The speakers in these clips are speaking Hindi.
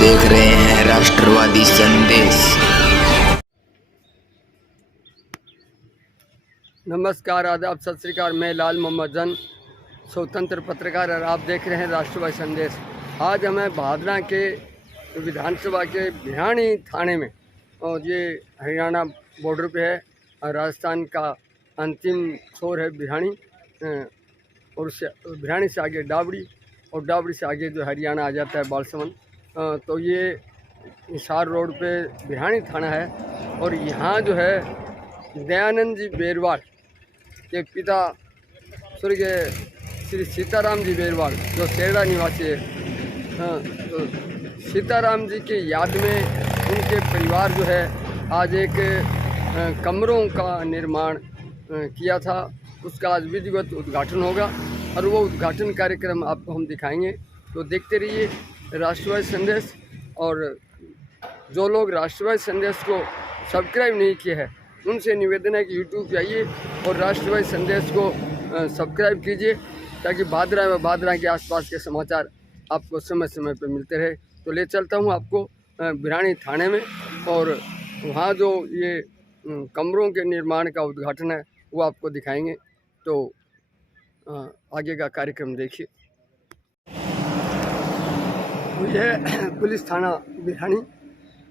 देख रहे हैं राष्ट्रवादी संदेश। नमस्कार, आदाब, सत श्री अकाल। मैं लाल मोहम्मद जन, स्वतंत्र पत्रकार, और आप देख रहे हैं राष्ट्रवादी संदेश। आज हमें भादरा के विधानसभा के भिहानी थाने में, और ये हरियाणा बॉर्डर पे है और राजस्थान का अंतिम छोर है भिहानी, और उससे भिहानी से आगे डाबड़ी, और डाबड़ी से आगे जो हरियाणा आ जाता है बालसमंद। तो ये हिसार रोड पे भिहानी थाना है। और यहाँ जो है दयानंद जी बेरवाल के पिता स्वर्गीय श्री सीताराम जी बेरवाल जो सेड़ा निवासी है, तो सीताराम जी की याद में उनके परिवार जो है आज एक कमरों का निर्माण किया था। उसका आज विधिवत उद्घाटन होगा और वो उद्घाटन कार्यक्रम आपको हम दिखाएंगे। तो देखते रहिए राष्ट्रवादी संदेश। और जो लोग राष्ट्रवादी संदेश को सब्सक्राइब नहीं किए हैं उनसे निवेदन है कि यूट्यूब पे आइए और राष्ट्रवादी संदेश को सब्सक्राइब कीजिए, ताकि भादरा के आसपास के समाचार आपको समय समय पर मिलते रहे। तो ले चलता हूँ आपको भिहानी थाने में, और वहाँ जो ये कमरों के निर्माण का उद्घाटन है वो आपको दिखाएंगे। तो आगे का कार्यक्रम देखिए। यह पुलिस थाना भिहानी,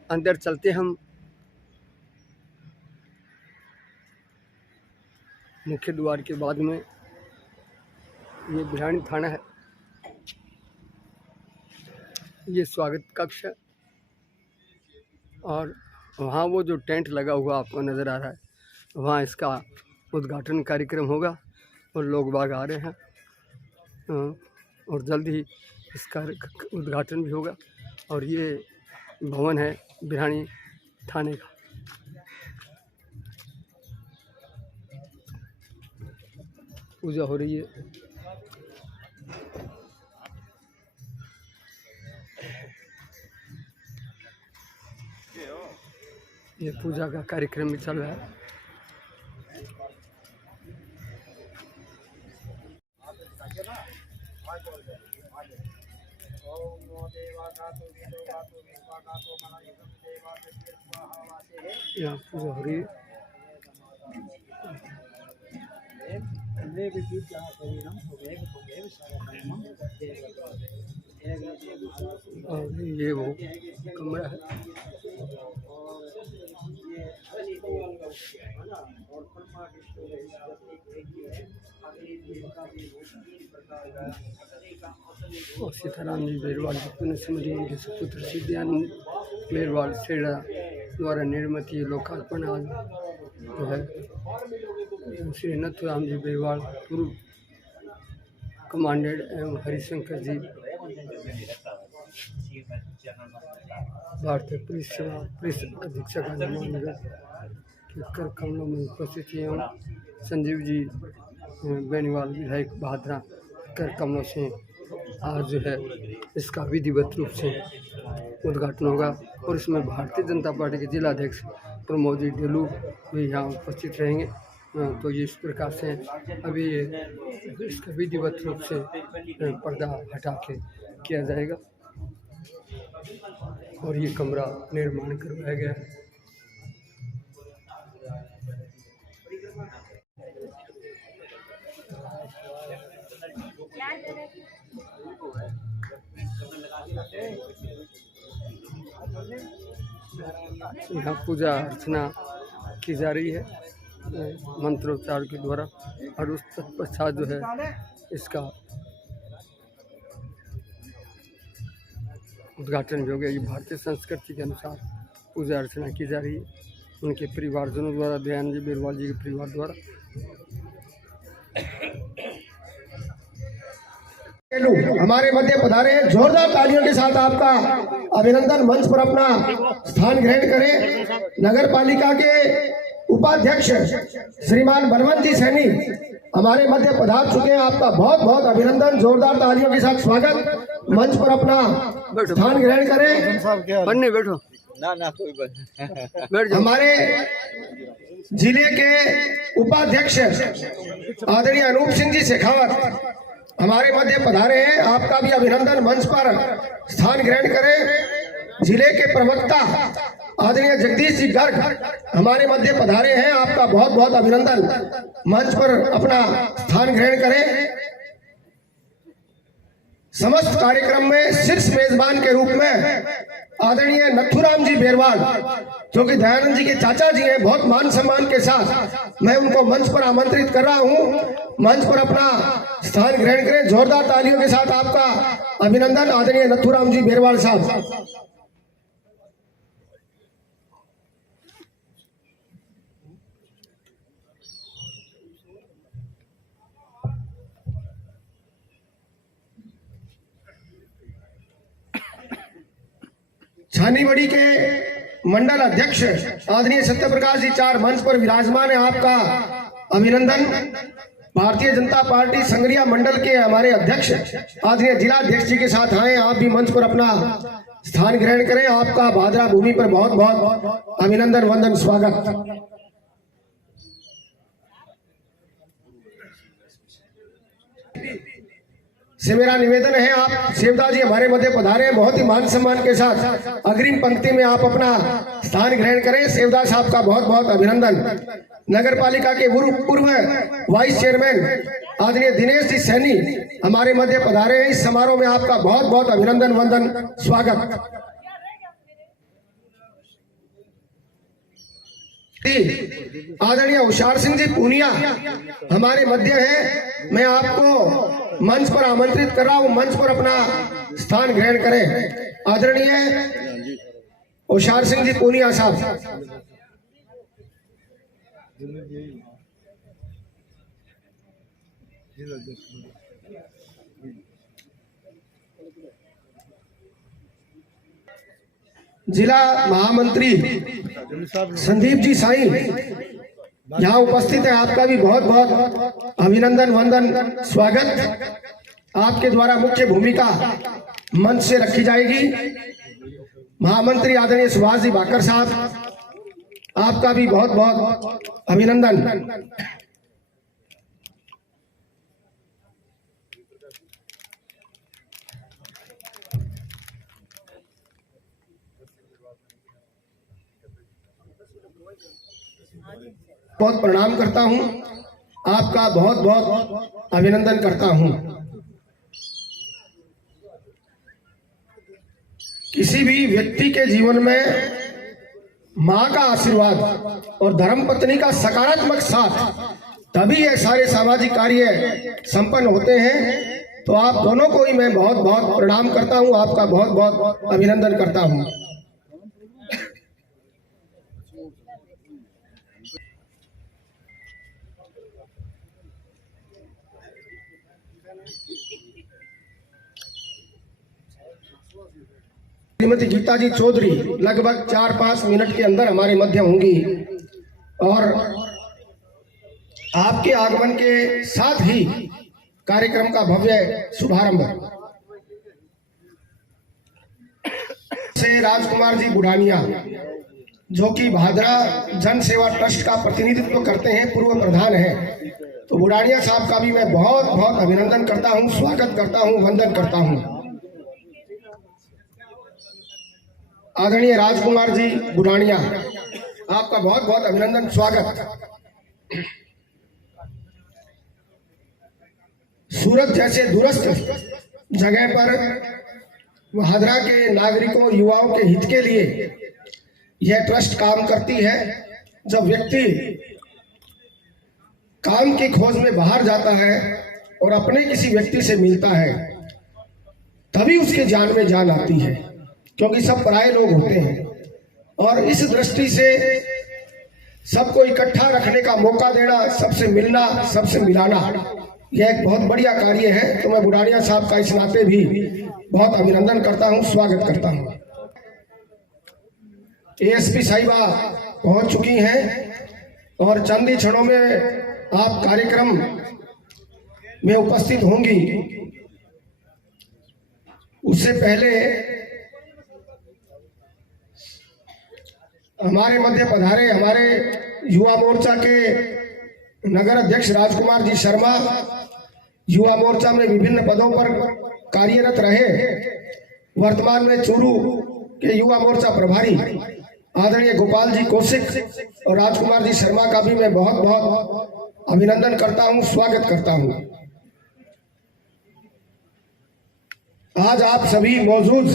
अंदर चलते हम। मुख्य द्वार के बाद में ये भिहानी थाना है। ये स्वागत कक्ष है, और वहाँ वो जो टेंट लगा हुआ आपको नज़र आ रहा है, वहाँ इसका उद्घाटन कार्यक्रम होगा और लोग बाग आ रहे हैं, और जल्द ही इसका उद्घाटन भी होगा। और ये भवन है भिहानी थाने का। पूजा हो रही है। ये पूजा का कार्यक्रम भी चल रहा है। यहाँ पूजा हो रही है। और ये वो कमरा है। और सीताराम जी बेरवाल की पुण्य स्मृति उनके सुपुत्र सिद्धानंद बेरवाल सेड़ा द्वारा निर्मित ये लोकार्पण आज जो है श्री नथुराम जी बेरवाल पूर्व कमांडेंट एवं हरिशंकर जी भारतीय पुलिस सेवा पुलिस अधीक्षक महानगर के कर कमलों में उपस्थित एवं संजीव जी बेनीवाल विधायक भादरा कर कमलों से आज जो है इसका विधिवत रूप से उद्घाटन होगा। और इसमें भारतीय जनता पार्टी के जिला अध्यक्ष प्रमोद जी ढिल्लू भी यहाँ उपस्थित रहेंगे। तो ये इस प्रकार से अभी इसका विधिवत रूप से पर्दा हटा के किया जाएगा, और ये कमरा निर्माण करवाया गया है। यहाँ पूजा अर्चना की जा रही है मंत्रोच्चार के द्वारा, और उस तत्पश्चात जो है इसका उद्घाटन भी हो गया। ये भारतीय संस्कृति के अनुसार पूजा अर्चना की जा रही है उनके परिवारजनों द्वारा, दयानंद जी बेरवाल जी के परिवार द्वारा। हमारे मध्य पधारे हैं, जोरदार तालियों के साथ आपका अभिनंदन। मंच पर अपना स्थान ग्रहण करें। नगर पालिका के उपाध्यक्ष श्रीमान बलवंत जी सैनी हमारे मध्य पधार चुके हैं। आपका बहुत बहुत अभिनंदन। जोरदार तालियों के साथ स्वागत। मंच पर अपना स्थान ग्रहण करें। बनने बैठो ना कोई बैठ जाओ। हमारे जिले के उपाध्यक्ष आदरणीय अनूप सिंह जी शेखावत हमारे मध्य पधारे हैं। आपका भी अभिनंदन। मंच पर स्थान ग्रहण करें। जिले के प्रवक्ता आदरणीय जगदीश जी गर्ग हमारे मध्य पधारे हैं। आपका बहुत बहुत अभिनंदन। मंच पर अपना स्थान ग्रहण करें। समस्त कार्यक्रम में शीर्ष मेजबान के रूप में आदरणीय नथुराम जी बेरवाल, जो कि दयानंद जी के चाचा जी हैं, बहुत मान सम्मान के साथ मैं उनको मंच पर आमंत्रित कर रहा हूं। मंच पर अपना स्थान ग्रहण करें। जोरदार तालियों के साथ आपका अभिनंदन आदरणीय नथुराम जी बेरवाल साहब। छानीबड़ी के मंडल अध्यक्ष आदरणीय सत्यप्रकाश जी चार मंच पर विराजमान है। आपका अभिनंदन। भारतीय जनता पार्टी संगरिया मंडल के हमारे अध्यक्ष आदरणीय जिला अध्यक्ष जी के साथ आए। आप भी मंच पर अपना स्थान ग्रहण करें। आपका भादरा भूमि पर बहुत बहुत अभिनंदन, वंदन, स्वागत। से मेरा निवेदन है, आप सेवदा जी हमारे मध्य पधारे हैं, बहुत ही मान सम्मान के साथ अग्रिम पंक्ति में आप अपना स्थान ग्रहण करें। सेवदा साहब का बहुत बहुत अभिनंदन। नगर पालिका के पूर्व वाइस चेयरमैन आदरणीय दिनेश जी सैनी हमारे मध्य पधारे हैं। इस समारोह में आपका बहुत बहुत अभिनंदन, वंदन, स्वागत। आदरणीय होशियार सिंह जी पूनिया हमारे मध्य हैं। मैं आपको मंच पर आमंत्रित कर रहा हूं। मंच पर अपना स्थान ग्रहण करें। आदरणीय होशियार सिंह जी पूनिया साहब। जिला महामंत्री संदीप जी साई यहाँ उपस्थित है। आपका भी बहुत बहुत अभिनंदन, वंदन, स्वागत। आपके द्वारा मुख्य भूमिका मंच से रखी जाएगी। महामंत्री आदरणीय सुभाष जी भाकर साहब, आपका भी बहुत बहुत अभिनंदन। बहुत प्रणाम करता हूं। आपका बहुत बहुत अभिनंदन करता हूं। किसी भी व्यक्ति के जीवन में मां का आशीर्वाद और धर्मपत्नी का सकारात्मक साथ, तभी ये सारे सामाजिक कार्य संपन्न होते हैं। तो आप दोनों को ही मैं बहुत बहुत प्रणाम करता हूं। आपका बहुत बहुत अभिनंदन करता हूं। श्रीमती गीता जी चौधरी लगभग 4-5 मिनट के अंदर हमारे मध्य होंगी और आपके आगमन के साथ ही कार्यक्रम का भव्य शुभारंभ से राजकुमार जी बुढ़ानिया, जो कि भादरा जन सेवा ट्रस्ट का प्रतिनिधित्व करते हैं, पूर्व प्रधान हैं। तो बुढ़ानिया साहब का भी मैं बहुत बहुत अभिनंदन करता हूं, स्वागत करता हूं, वंदन करता हूं। आदरणीय राजकुमार जी बुढ़ानिया, आपका बहुत बहुत अभिनंदन, स्वागत। सूरत जैसे दूरस्थ जगह पर भादरा के नागरिकों, युवाओं के हित के लिए यह ट्रस्ट काम करती है। जब व्यक्ति काम की खोज में बाहर जाता है और अपने किसी व्यक्ति से मिलता है, तभी उसके जान में जान आती है, क्योंकि सब पराये लोग होते हैं। और इस दृष्टि से सबको इकट्ठा रखने का मौका देना, सबसे मिलना, सबसे मिलाना, यह एक बहुत बढ़िया कार्य है। तो मैं बुढ़ानिया साहब का इस नाते भी बहुत अभिनंदन करता हूं, स्वागत करता हूं। एएसपी साहिबा पहुंच चुकी हैं और चंद ही क्षणों में आप कार्यक्रम में उपस्थित होंगी। उससे पहले हमारे मध्य पधारे हमारे युवा मोर्चा के नगर अध्यक्ष राजकुमार जी शर्मा, युवा मोर्चा में विभिन्न पदों पर कार्यरत रहे, वर्तमान में चूरू के युवा मोर्चा प्रभारी आदरणीय गोपाल जी कौशिक और राजकुमार जी शर्मा का भी मैं बहुत बहुत अभिनंदन करता हूं, स्वागत करता हूं। आज आप सभी मौजूद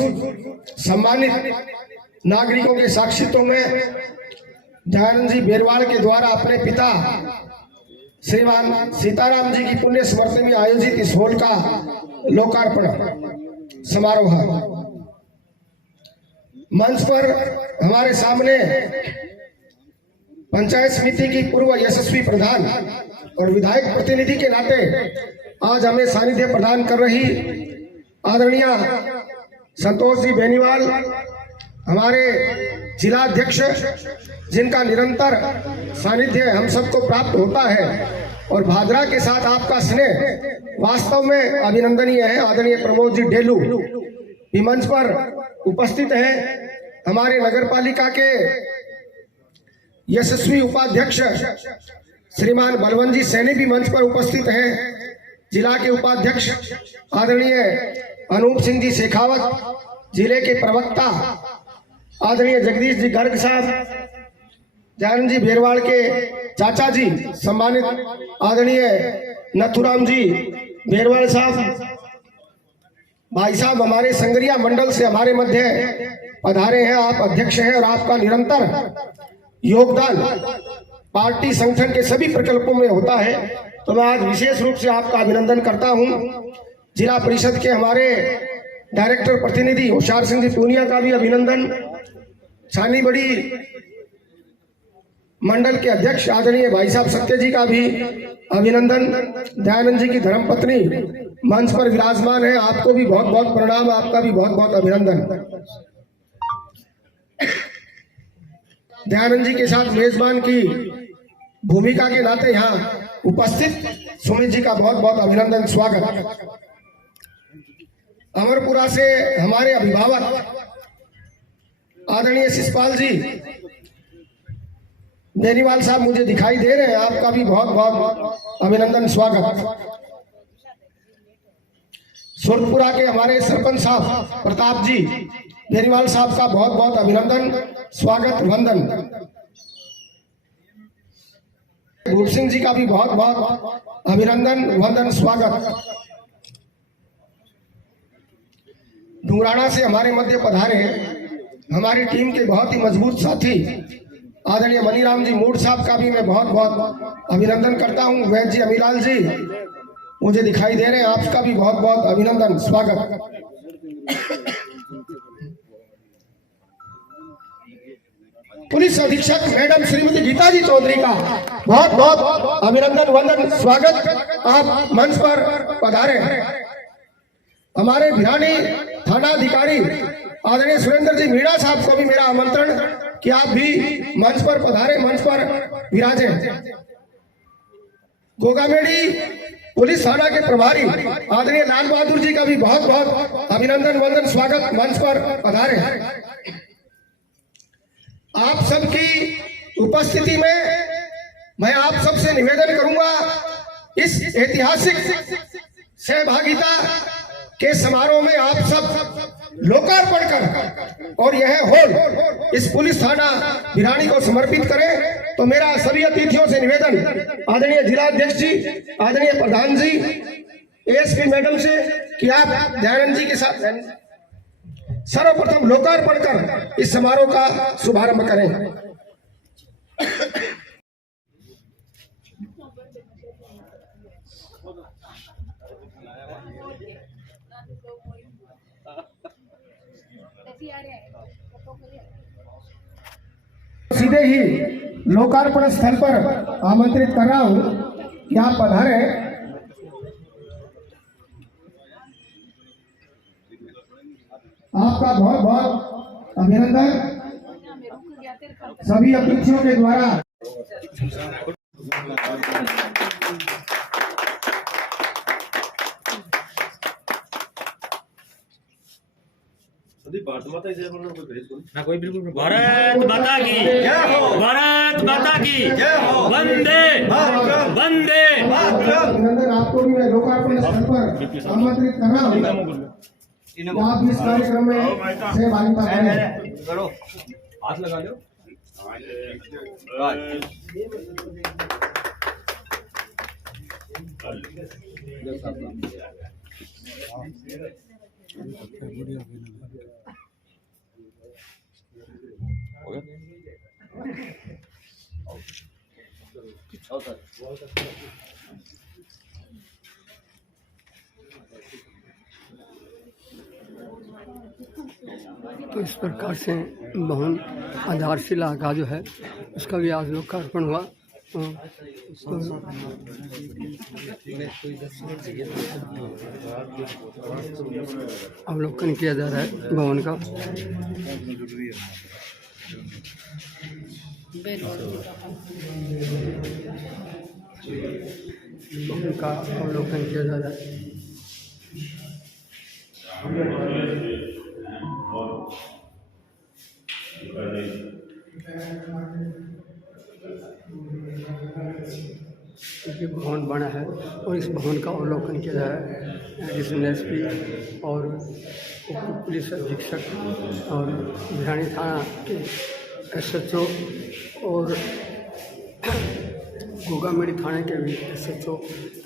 सम्मानित नागरिकों के साक्षित्व में दयानंद जी बेरवाल के द्वारा अपने पिता श्रीमान सीताराम जी की पुण्य स्मृति में आयोजित इस हॉल का लोकार्पण समारोह है। मंच पर हमारे सामने पंचायत समिति की पूर्व यशस्वी प्रधान और विधायक प्रतिनिधि के नाते आज हमें सानिध्य प्रदान कर रही आदरणीय संतोष जी बेनीवाल, हमारे जिला अध्यक्ष, जिनका निरंतर सानिध्य हम सबको प्राप्त होता है और भादरा के साथ आपका स्नेह वास्तव में अभिनंदनीय है। आदरणीय प्रमोद जी डेलू भी मंच पर उपस्थित हैं। हमारे नगर पालिका के यशस्वी उपाध्यक्ष श्रीमान बलवंत जी सैनी भी मंच पर उपस्थित हैं। जिला के उपाध्यक्ष आदरणीय अनूप सिंह जी शेखावत, जिले के प्रवक्ता आदरणीय जगदीश जी गर्ग साहब, दयानंद जी बेरवाल के चाचा जी सम्मानित आदरणीय नथुराम जी बेरवाल साहब, भाई साहब हमारे संगरिया मंडल से हमारे मध्य पधारे हैं। आप अध्यक्ष हैं और आपका निरंतर योगदान पार्टी संगठन के सभी प्रकल्पों में होता है, तो मैं आज विशेष रूप से आपका अभिनंदन करता हूं। जिला परिषद के हमारे डायरेक्टर प्रतिनिधि होशियार सिंह जी पूनिया का भी अभिनंदन, छानी बड़ी मंडल के अध्यक्ष आदरणीय भाई साहब सत्य जी का भी अभिनंदन। दयानंद जी की धर्मपत्नी मंच पर विराजमान है, आपको भी बहुत बहुत प्रणाम, आपका भी बहुत बहुत अभिनंदन। दयानंद जी के साथ मेजबान की भूमिका के नाते यहाँ उपस्थित सुमित जी का बहुत बहुत अभिनंदन, स्वागत। अमरपुरा से हमारे अभिभावक आदरणीय शिषपाल जी बेनीवाल साहब मुझे दिखाई दे रहे हैं, आपका भी बहुत बहुत अभिनंदन, स्वागत। सुरपुरा के हमारे सरपंच साहब प्रताप जी बेनीवाल साहब का बहुत बहुत अभिनंदन, स्वागत, वंदन। भूप सिंह जी का भी बहुत बहुत अभिनंदन, वंदन, स्वागत। डुंगराना से हमारे मध्य पधारे हमारी टीम के बहुत ही मजबूत साथी आदरणीय मनीराम जी मूड साहब का भी मैं बहुत बहुत अभिनंदन करता हूं। वैद्य जी अमीलाल जी मुझे दिखाई दे रहे हैं, आपका भी बहुत बहुत अभिनंदन, स्वागत। पुलिस अधीक्षक मैडम श्रीमती गीता जी चौधरी का बहुत बहुत अभिनंदन, वंदन, स्वागत। आप मंच पर पधारे। हमारे भिवानी थाना अधिकारी आदरणीय सुरेंद्र जी मीणा साहब को भी मेरा आमंत्रण कि आप भी मंच पर पधारे, मंच पर विराजे। गोगामेड़ी पुलिस थाना के प्रभारी आदरणीय लाल बहादुर जी का भी बहुत बहुत अभिनंदन, वंदन, स्वागत, मंच पर पधारे। आप सबकी उपस्थिति में मैं आप सबसे निवेदन करूंगा, इस ऐतिहासिक सहभागिता के समारोह में आप सब लोकार्पण कर और यह हॉल इस पुलिस थाना भिरानी को समर्पित करें। तो मेरा सभी अतिथियों से निवेदन, आदरणीय जिला अध्यक्ष जी, आदरणीय प्रधान जी, एएसपी मैडम से कि आप दयानंद जी के साथ सर्वप्रथम लोकार्पण कर इस समारोह का शुभारंभ करें। सीधे ही लोकार्पण स्थल पर आमंत्रित कर रहा हूं कि आप पधारे। आपका बहुत बहुत अभिनंदन सभी अतिथियों के द्वारा। भारत माता की जय हो, भारत माता की जय हो, वंदे वंदे। अभिनंदन, आपको भी मैं लोकार्पण स्थल पर आमंत्रित कर रहा हूँ। आप इस कार्यक्रम में सहभागिता करें। करो, हाथ लगा लो। तो इस प्रकार से भवन आधारशिला का जो है उसका भी आज लोकार्पण हुआ। अवलोकन किया जा रहा है भवन का। भवन का अवलोकन किया जा रहा है। ये भवन बना है और इस भवन का अवलोकन किया जा रहा है, जिसमें एसपी और उप पुलिस अधीक्षक और भिवानी थाना के एसएचओ और गोगामेड़ी थाने के भी एसएचओ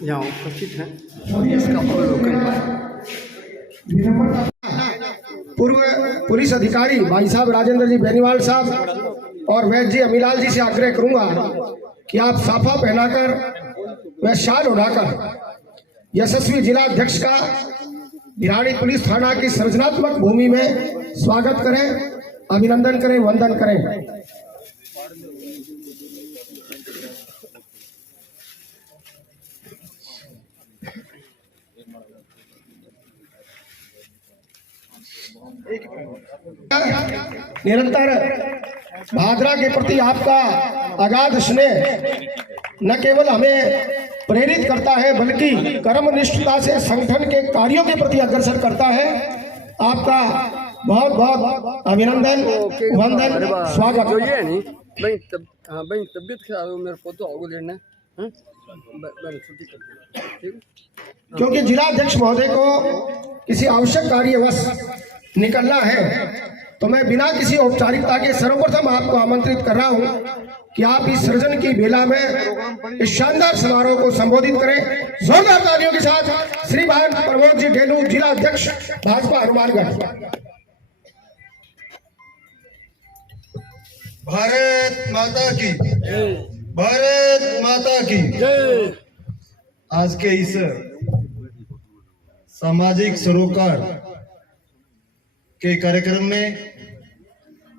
यहाँ उपस्थित हैं। इसका अवलोकन पूर्व पुलिस अधिकारी भाई साहब राजेंद्र जी बेनीवाल साहब और वैद्य जी अमीलाल जी से आग्रह करूंगा कि आप साफा पहनाकर व शाल उड़ाकर यशस्वी जिला अध्यक्ष का भिवानी पुलिस थाना की सृजनात्मक भूमि में स्वागत करें, अभिनंदन करें, वंदन करें। निरंतर भादरा के प्रति आपका अगाध स्नेह न केवल हमें प्रेरित करता है बल्कि कर्मनिष्ठता से संगठन के कार्यों के प्रति अग्रसर करता है। आपका बहुत बहुत अभिनंदन, वंदन, स्वागत। जो ये नहीं भाई तबियत खराब हो मेरे को तो आगे लेना है, छुट्टी कर दो, ठीक। क्योंकि जिला अध्यक्ष महोदय को किसी आवश्यक कार्यवश निकलना है तो मैं बिना किसी औपचारिकता के सर्वप्रथम आपको आमंत्रित कर रहा हूं कि आप इस सृजन की बेला में इस शानदार समारोह को संबोधित करें। जोरदार तालियों के साथ श्रीमान प्रमोद जी ढेलू, जिला अध्यक्ष भाजपा हनुमानगढ़। भारत माता की, भारत माता की जय। आज के इस सामाजिक सरोकार के कार्यक्रम में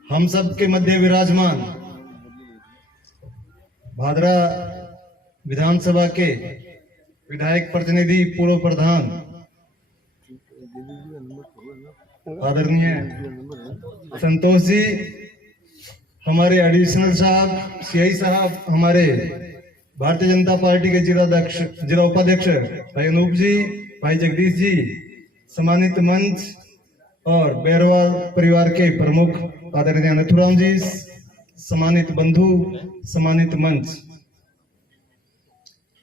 हम सब के मध्य विराजमान भादरा विधानसभा के विधायक प्रतिनिधि, पूर्व प्रधान आदरणीय संतोष जी, हमारे एडिशनल साहब, सीआई साहब, हमारे भारतीय जनता पार्टी के जिला उपाध्यक्ष भाई अनूप जी, भाई जगदीश जी, सम्मानित मंच और बैरवाल परिवार के प्रमुख आदरणीय नथुराम जी, सम्मानित बंधु, सम्मानित मंच।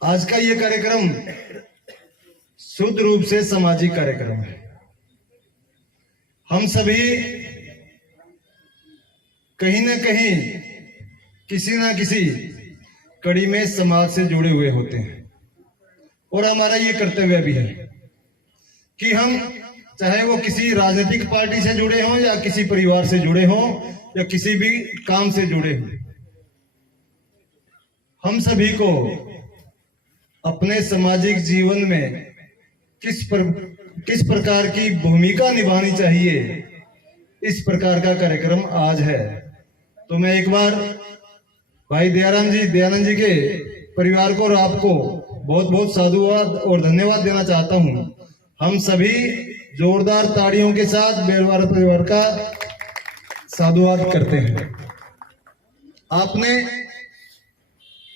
आज का ये कार्यक्रम शुद्ध रूप से सामाजिक कार्यक्रम है। हम सभी कहीं ना कहीं किसी ना किसी कड़ी में समाज से जुड़े हुए होते हैं और हमारा ये कर्तव्य भी है कि हम चाहे वो किसी राजनीतिक पार्टी से जुड़े हों या किसी परिवार से जुड़े हों या किसी भी काम से जुड़े हों, हम सभी को अपने सामाजिक जीवन में किस प्रकार की भूमिका निभानी चाहिए, इस प्रकार का कार्यक्रम आज है। तो मैं एक बार भाई दयानंद जी के परिवार को और आपको बहुत बहुत साधुवाद और धन्यवाद देना चाहता हूं। हम सभी जोरदार ताड़ियों के साथ बेरवाल परिवार का साधुवाद करते हैं। आपने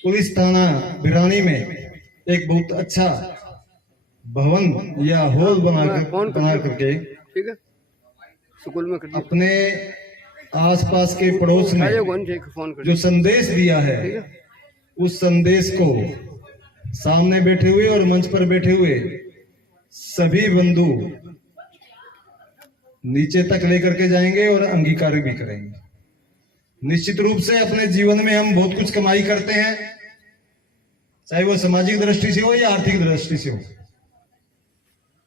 पुलिस थाना भिवानी में एक बहुत अच्छा भवन या हॉल बना करके ठीक है, स्कूल में अपने आसपास के पड़ोस में जो संदेश दिया है, उस संदेश को सामने बैठे हुए और मंच पर बैठे हुए सभी बंधु नीचे तक लेकर के जाएंगे और अंगीकार भी करेंगे। निश्चित रूप से अपने जीवन में हम बहुत कुछ कमाई करते हैं, चाहे वो सामाजिक दृष्टि से हो या आर्थिक दृष्टि से हो।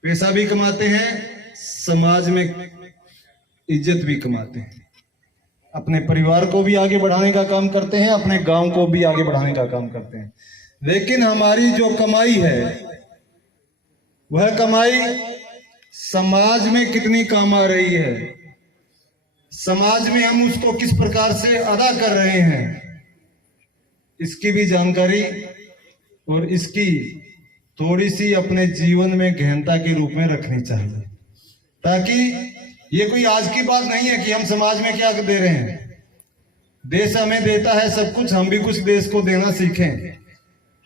पैसा भी कमाते हैं, समाज में इज्जत भी कमाते हैं, अपने परिवार को भी आगे बढ़ाने का काम करते हैं, अपने गांव को भी आगे बढ़ाने का काम करते हैं। लेकिन हमारी जो कमाई है वह कमाई समाज में कितनी काम आ रही है, समाज में हम उसको किस प्रकार से अदा कर रहे हैं, इसकी भी जानकारी और इसकी थोड़ी सी अपने जीवन में गहनता के रूप में रखनी चाहिए, ताकि ये कोई आज की बात नहीं है कि हम समाज में क्या दे रहे हैं। देश हमें देता है सब कुछ, हम भी कुछ देश को देना सीखें।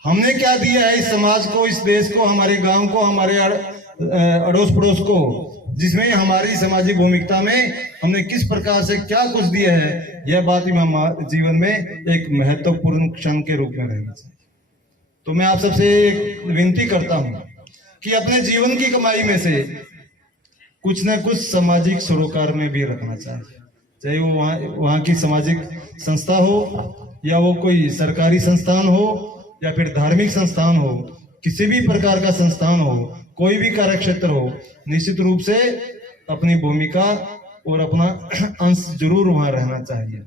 हमने क्या दिया है इस समाज को, इस देश को, हमारे गांव को, हमारे अड़ोस पड़ोस को, जिसमें हमारी सामाजिक भूमिकता में हमने किस प्रकार से क्या कुछ दिया है, यह बात जीवन में एक महत्वपूर्ण क्षण के रूप में रहनी चाहिए। तो मैं आप सबसे एक विनती करता हूं कि अपने जीवन की कमाई में से कुछ न कुछ सामाजिक सरोकार में भी रखना चाहिए, चाहे वो वहाँ की सामाजिक संस्था हो या वो कोई सरकारी संस्थान हो या फिर धार्मिक संस्थान हो, किसी भी प्रकार का संस्थान हो, कोई भी कार्य क्षेत्र हो, निश्चित रूप से अपनी भूमिका और अपना अंश जरूर वहां रहना चाहिए।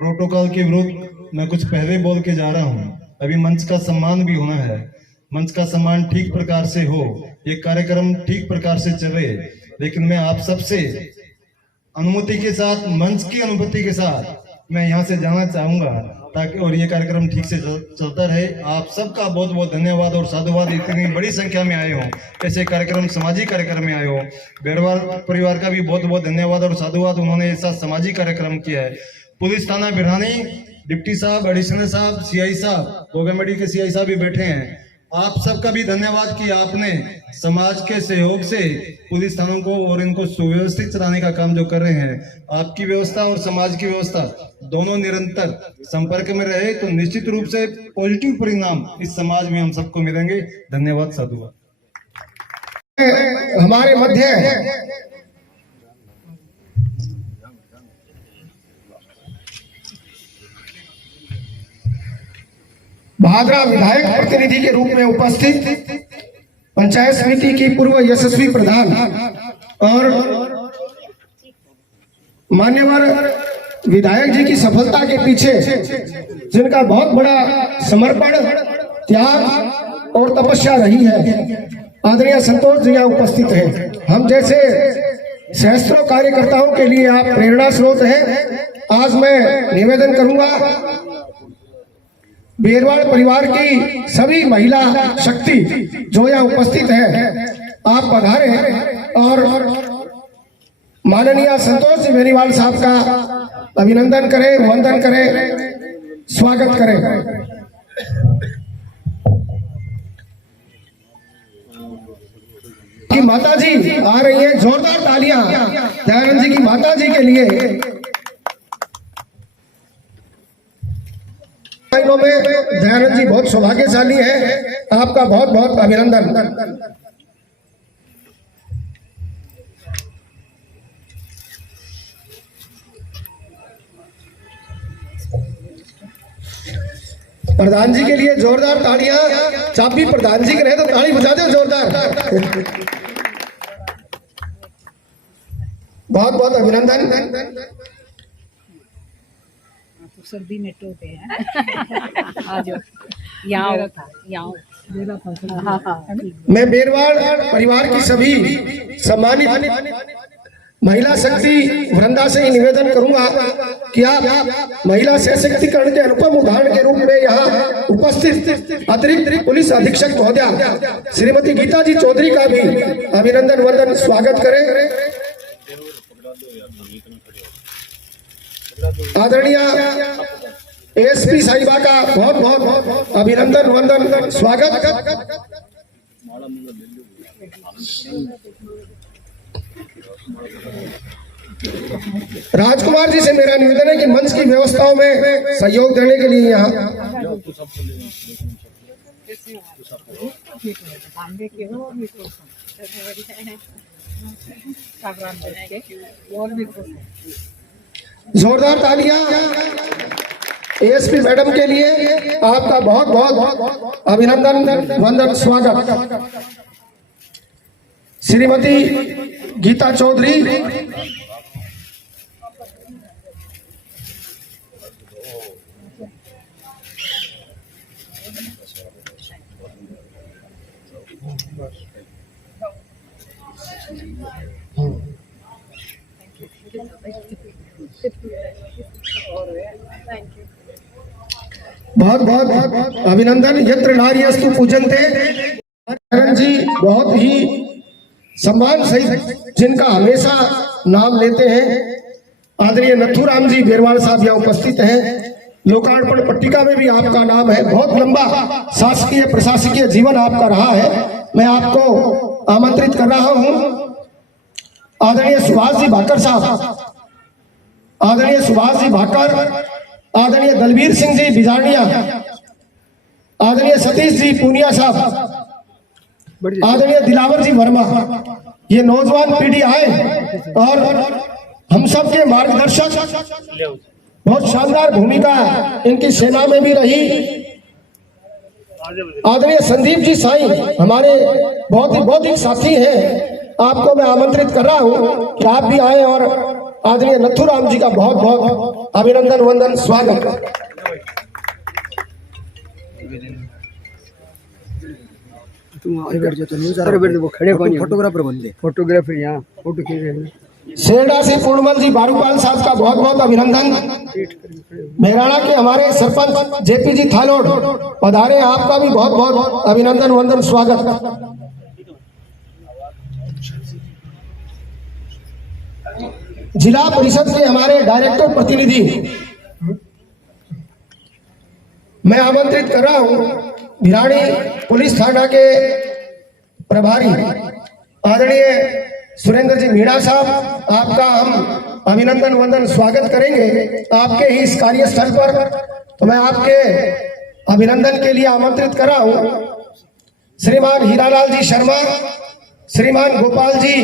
प्रोटोकॉल के विरुद्ध मैं कुछ पहले बोल के जा रहा हूं। अभी मंच का सम्मान भी होना है, मंच का सम्मान ठीक प्रकार से हो, ये कार्यक्रम ठीक प्रकार से चले, लेकिन मैं आप सबसे अनुमति के साथ, मंच की अनुमति के साथ मैं यहाँ से जाना चाहूंगा, ताकि और ये कार्यक्रम ठीक से चलता रहे। आप सबका बहुत बहुत धन्यवाद और साधुवाद, इतनी बड़ी संख्या में आए हो, ऐसे कार्यक्रम, सामाजिक कार्यक्रम में आए हो। बेरवाल परिवार का भी बहुत बहुत धन्यवाद और साधुवाद, उन्होंने ऐसा सामाजिक कार्यक्रम किया है। पुलिस थाना बिरहानी, डिप्टी साहब, एडिशनल साहब, सीआई साहब, गोगामेडी के सीआई साहब भी बैठे हैं। आप सबका भी धन्यवाद कि आपने समाज के सहयोग से पुलिस थानों को और इनको सुव्यवस्थित चलाने का काम जो कर रहे हैं, आपकी व्यवस्था और समाज की व्यवस्था दोनों निरंतर संपर्क में रहे तो निश्चित रूप से पॉजिटिव परिणाम इस समाज में हम सबको मिलेंगे। धन्यवाद, साधुवाद। हमारे मध्य भादरा विधायक प्रतिनिधि के रूप में उपस्थित पंचायत समिति की पूर्व यशस्वी प्रधान और मान्यवर विधायक जी की सफलता के पीछे जिनका बहुत बड़ा समर्पण, त्याग और तपस्या रही है, आदरणीय संतोष जी यहाँ उपस्थित हैं। हम जैसे सहस्त्रों कार्यकर्ताओं के लिए आप प्रेरणा स्रोत हैं। आज मैं निवेदन करूंगा, बेरवाल परिवार की सभी महिला शक्ति जो यहाँ उपस्थित है, आप पधारे और माननीय संतोष जी बेनीवाल साहब का अभिनंदन करें, वंदन करें, स्वागत करें। कि माता जी आ रही हैं, जोरदार तालियां दयानंद जी की माता जी के लिए। में दयानंद जी बहुत सौभाग्यशाली है, आपका बहुत बहुत अभिनंदन। प्रधान जी के लिए जोरदार तालियां। आप भी प्रधान जी के रहे तो ताली बजा दो जोरदार। बहुत बहुत अभिनंदन। सर्दी में टोटे हैं। आ जाओ, यहाँ यहाँ। मैं बेरवाल परिवार की सभी सम्मानित महिला शक्ति वृंदा से ही निवेदन करूंगा कि आप महिला सशक्तिकरण के अनुपम उदाहरण के रूप में यहाँ उपस्थित अतिरिक्त पुलिस अधीक्षक महोदया श्रीमती गीता जी चौधरी का भी अभिनंदन वंदन स्वागत करें। आदरणीय एसपी साहिबा का बहुत बहुत अभिनंदन वंदन स्वागत। राजकुमार जी से मेरा निवेदन है कि मंच की व्यवस्थाओं में सहयोग देने के लिए यहाँ जोरदार तालियां एएसपी मैडम के लिए। आपका बहुत बहुत अभिनंदन, वंदन, स्वागत। श्रीमती गीता चौधरी, बहुत बहुत अभिनंदन। यत्र नार्यस्तु पूजन्ते जी बहुत ही सम्मान सहित जिनका हमेशा नाम लेते हैं, आदरणीय नथुराम जी बेरवाल साहब यहाँ उपस्थित हैं। लोकार्पण पट्टिका में भी आपका नाम है। बहुत लंबा शासकीय प्रशासकीय जीवन आपका रहा है। मैं आपको आमंत्रित कर रहा हूँ आदरणीय सुभाष जी भाकर साहब, आदरणीय सुभाष जी भाकर, आदरणीय दलबीर सिंह जी बिजारनिया, आदरणीय सतीश जी पूनिया साहब, आदरणीय दिलावर जी वर्मा, ये नौजवान पीढ़ी आए और हम सब के मार्गदर्शक। बहुत शानदार भूमिका इनकी सेना में भी रही। आदरणीय संदीप जी साईं हमारे बहुत ही बौद्धिक साथी हैं। आपको मैं आमंत्रित कर रहा हूँ कि आप भी आए और आदरणीय नथुराम जी का बहुत बहुत अभिनंदन, वंदन, स्वागत। वो खड़े फोटोग्राफर बनते, फोटोग्राफर यहाँ फोटो खींच रहे हैं। सेरडा से पूर्णमल जी बारूपाल साहब का बहुत बहुत अभिनंदन। मेहराना के हमारे सरपंच जेपी जी थालोड़ पधारे, आपका भी बहुत बहुत अभिनंदन, वंदन, स्वागत। जिला परिषद के हमारे डायरेक्टर प्रतिनिधि मैं आमंत्रित कर रहा हूं भिराड़ी पुलिस थाना के प्रभारी आदरणीय सुरेंद्र जी मीणा साहब, आपका हम अभिनंदन, वंदन, स्वागत करेंगे आपके ही इस कार्यस्थल पर। तो मैं आपके अभिनंदन के लिए आमंत्रित कर रहा हूं श्रीमान हीरालाल जी शर्मा, श्रीमान गोपाल जी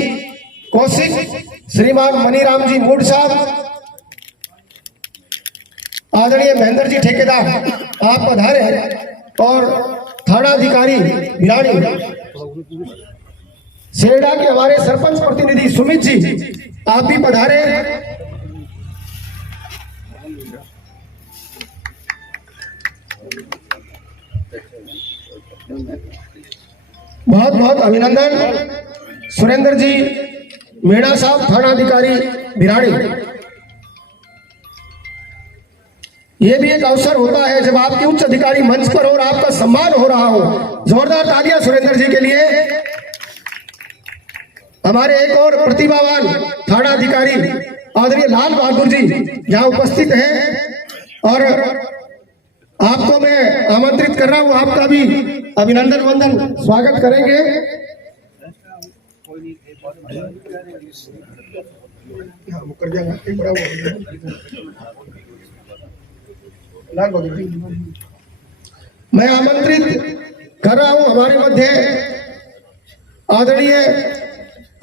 कौशिक, श्रीमान मनीराम जी मूड साहब, आदरणीय महेंद्र जी ठेकेदार, आप पधारे हैं और थानाधिकारी भिराड़ी सेरडा के हमारे सरपंच प्रतिनिधि सुमित जी, आप भी पधारे। बहुत बहुत अभिनंदन। सुरेंद्र जी मीणा साहब, थानाधिकारी भिराड़ी। ये भी एक अवसर होता है जब आपके उच्च अधिकारी मंच पर और आपका सम्मान हो रहा हो। जोरदार तालियां सुरेंद्र जी के लिए। हमारे एक और प्रतिभावान थानाधिकारी आदरणीय लाल बहादुर जी यहाँ उपस्थित हैं और आपको मैं आमंत्रित कर रहा हूँ, आपका भी अभिनंदन, वंदन, स्वागत करेंगे। मैं आमंत्रित कर रहा हूं हमारे मध्य आदरणीय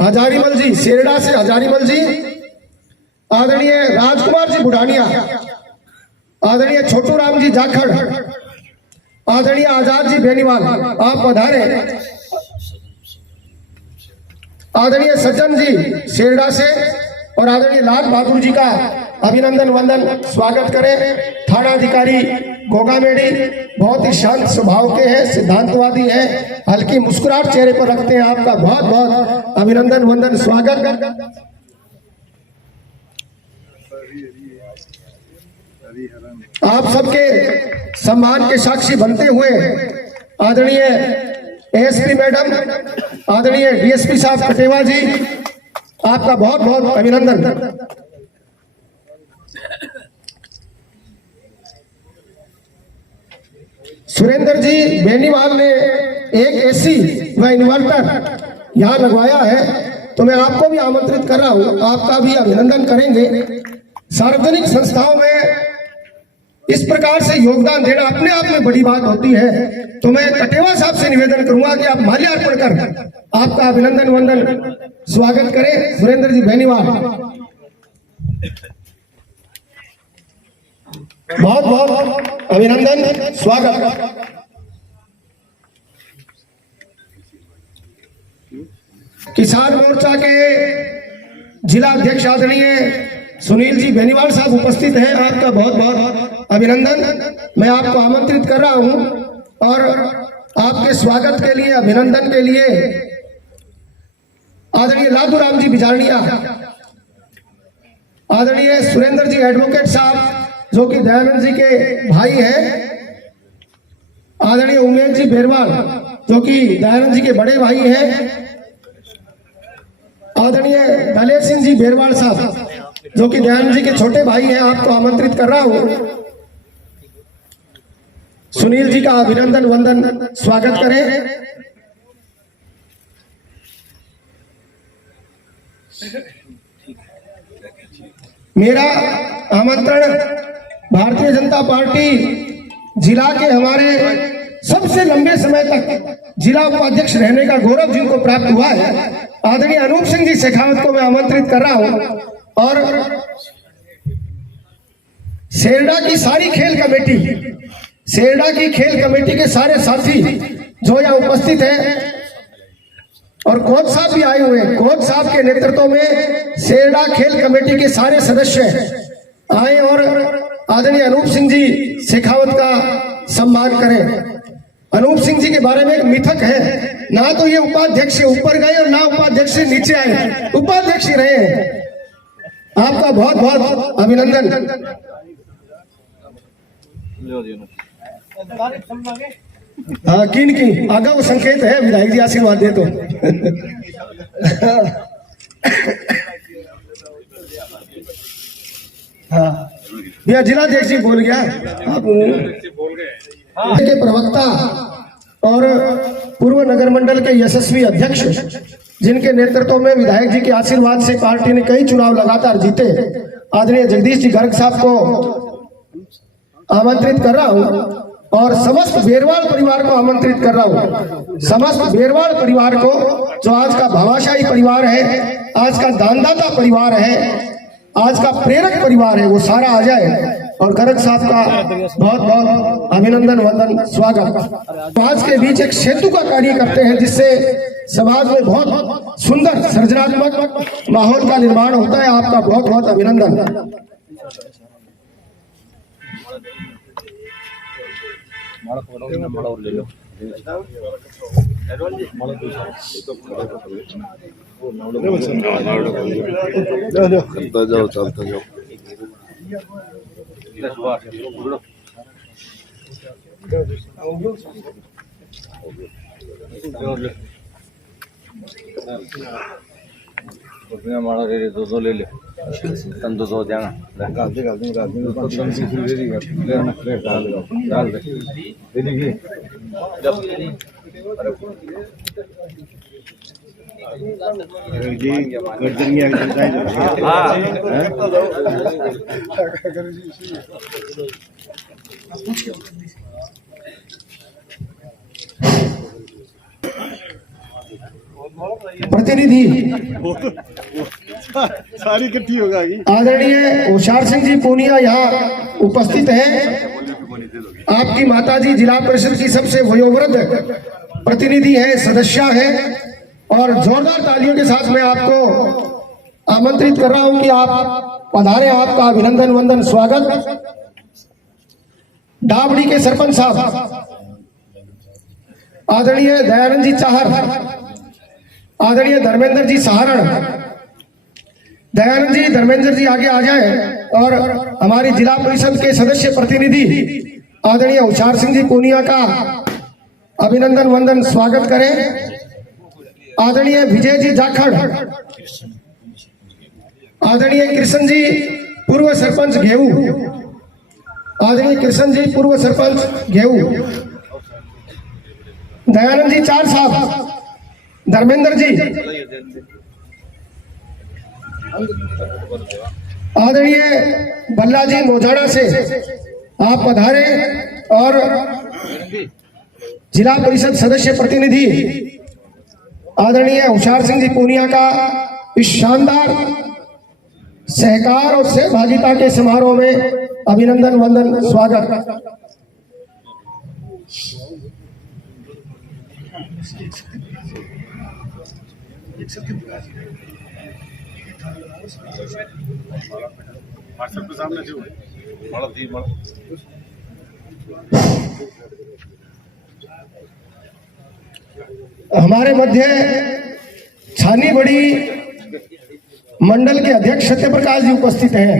हजारीमल जी सेरडा से, हजारीमल जी, आदरणीय राजकुमार जी बुढ़ानिया, आदरणीय छोटू राम जी जाखड़, आदरणीय आजाद जी बेनीवाल, आप पधारे। आदरणीय सज्जन जी सेरडा से और आदरणीय लाल बहादुर जी का अभिनंदन, वंदन, स्वागत करें। थानाधिकारी गोगामेड़ी बहुत ही शांत स्वभाव के हैं, सिद्धांतवादी हैं, हल्की मुस्कुराहट चेहरे पर रखते हैं। आपका बहुत बहुत अभिनंदन, वंदन, स्वागत। आप सबके सम्मान के साक्षी बनते हुए आदरणीय एएसपी मैडम, आदरणीय डीएसपी साहब कटेवा जी, आपका बहुत बहुत अभिनंदन। सुरेंद्र जी बेनीवाल ने एक एसी व इन्वर्टर यहाँ लगवाया है, तो मैं आपको भी आमंत्रित कर रहा हूँ, आपका भी अभिनंदन करेंगे। सार्वजनिक संस्थाओं में इस प्रकार से योगदान देना अपने आप में बड़ी बात होती है। तो मैं कटेवा साहब से निवेदन करूंगा कि आप माल्यार्पण कर आपका अभिनंदन वंदन स्वागत करें। सुरेंद्र जी बेनीवाल, बहुत बहुत अभिनंदन स्वागत। किसान मोर्चा के जिला अध्यक्ष आदरणीय सुनील जी बेनीवाल साहब उपस्थित हैं, आपका बहुत बहुत अभिनंदन। मैं आपको आमंत्रित कर रहा हूं और आपके स्वागत के लिए, अभिनंदन के लिए आदरणीय लादूराम जी बिजारनिया, आदरणीय सुरेंद्र जी एडवोकेट साहब जो कि दयानंद जी के भाई हैं, आदरणीय उमेश जी बेरवाल जो कि दयानंद जी के बड़े भाई हैं, आदरणीय दलेर सिंह जी बेरवाल साहब जो कि दयानंद जी के छोटे भाई हैं, आपको आमंत्रित कर रहा हूं। सुनील जी का अभिनंदन वंदन स्वागत करें। मेरा आमंत्रण भारतीय जनता पार्टी जिला के हमारे सबसे लंबे समय तक जिला उपाध्यक्ष रहने का गौरव जिनको प्राप्त हुआ है, आदरणीय अनूप सिंह जी शेखावत को मैं आमंत्रित कर रहा हूं। और सेरडा की सारी खेल कमेटी, सेरडा की खेल कमेटी के सारे साथी जो यहाँ उपस्थित हैं और कोच साहब भी आए हुए हैं, कोच साहब के नेतृत्व में सेरडा खेल कमेटी के सारे सदस्य आए और आदरणीय अनूप सिंह जी शेखावत का सम्मान करें। अनूप सिंह जी के बारे में एक मिथक है, ना तो ये उपाध्यक्ष से ऊपर गए और ना उपाध्यक्ष से नीचे आए, उपाध्यक्ष ही रहे हैं। आपका बहुत बहुत अभिनंदन। हाँ, किन की आगा वो संकेत है, विधायक जी आशीर्वाद दे तो। हाँ भैया, जिलाध्यक्ष जी बोल गया। आप के प्रवक्ता और पूर्व नगर मंडल के यशस्वी अध्यक्ष जिनके नेतृत्व में विधायक जी के आशीर्वाद से पार्टी ने कई चुनाव लगातार जीते, आदरणीय जगदीश जी गर्ग साहब को आमंत्रित कर रहा हूं और समस्त बेरवाल परिवार को आमंत्रित कर रहा हूं। समस्त बेरवाल परिवार को, जो आज का भामाशाही परिवार है, आज का दानदाता परिवार है, आज का प्रेरक परिवार है, वो सारा आ जाए और गर्ग साहब का बहुत बहुत अभिनंदन वंदन स्वागत। समाज के बीच एक सेतु का कार्य करते हैं जिससे समाज में बहुत सुंदर सृजनात्मक माहौल का निर्माण होता है। आपका बहुत बहुत अभिनंदन। चलता जाओ। दो ले ले, तम 200 देना। प्रतिनिधि सारी इकट्ठी होगा। आदरणीय होशियार सिंह जी पूनिया यहाँ उपस्थित हैं। आपकी माताजी जिला परिषद की सबसे वयोवृद्ध प्रतिनिधि है, सदस्य है और जोरदार तालियों के साथ मैं आपको आमंत्रित कर रहा हूं कि आप पधारें। आपका अभिनंदन वंदन स्वागत। डाबड़ी के सरपंच साहब आदरणीय दयानंद जी चाहर, आदरणीय धर्मेंद्र जी सहारण, दयानंद जी धर्मेंद्र जी आगे आ जाएं और हमारी जिला परिषद के सदस्य प्रतिनिधि आदरणीय होशियार सिंह जी पूनिया का अभिनंदन वंदन स्वागत करें। आदरणीय विजय जी जाखड़, आदरणीय कृष्ण जी पूर्व सरपंच घेऊ, आदरणीय कृष्ण जी पूर्व सरपंच घेऊ, दयानंद जी चार साहब, धर्मेंद्र जी, आदरणीय बल्ला जी मोजाड़ा से, आप पधारे और जिला परिषद सदस्य प्रतिनिधि आदरणीय होशियार सिंह जी पूनिया का इस शानदार सहकार और सहभागिता के समारोह में अभिनंदन वंदन स्वागत। हमारे मध्य छानी बड़ी मंडल के अध्यक्ष सत्य प्रकाश जी उपस्थित हैं।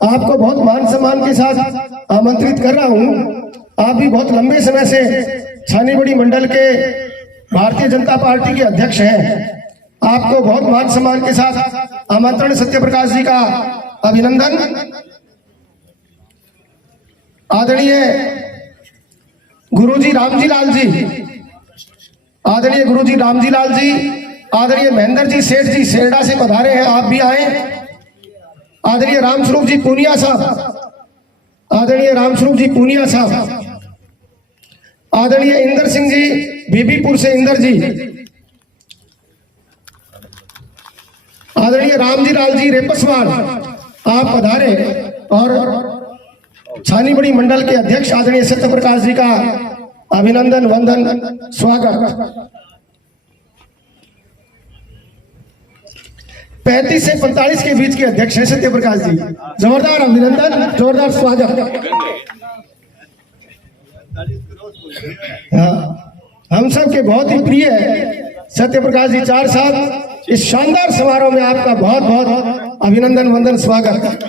आपको बहुत मान सम्मान के साथ आमंत्रित कर रहा हूं। आप भी बहुत लंबे समय से छानी बड़ी मंडल के भारतीय जनता पार्टी के अध्यक्ष हैं। आपको बहुत मान सम्मान के साथ आमंत्रण सत्य प्रकाश जी का अभिनंदन। आदरणीय गुरुजी रामजी लाल जी, आदरणीय गुरुजी रामजी लाल जी, आदरणीय महेंद्र जी सेठ जी सेरडा से पधारे हैं, आप भी आए। आदरणीय रामस्वरूप जी पूनिया साहब, आदरणीय रामस्वरूप जी पूनिया साहब, आदरणीय इंदर सिंह जी बीबीपुर से इंदर जी, आदरणीय रामजी लाल जी रेपसवाल, आप पधारे। और छानी बड़ी मंडल के अध्यक्ष आदरणीय सत्य प्रकाश जी का अभिनंदन वंदन स्वागत। 35 से 45 के बीच के अध्यक्ष हैं सत्य प्रकाश जी। जोरदार अभिनंदन, जोरदार स्वागत। हम सब के बहुत ही प्रिय सत्य प्रकाश जी चार साहब, इस शानदार समारोह में आपका बहुत बहुत अभिनंदन वंदन स्वागत।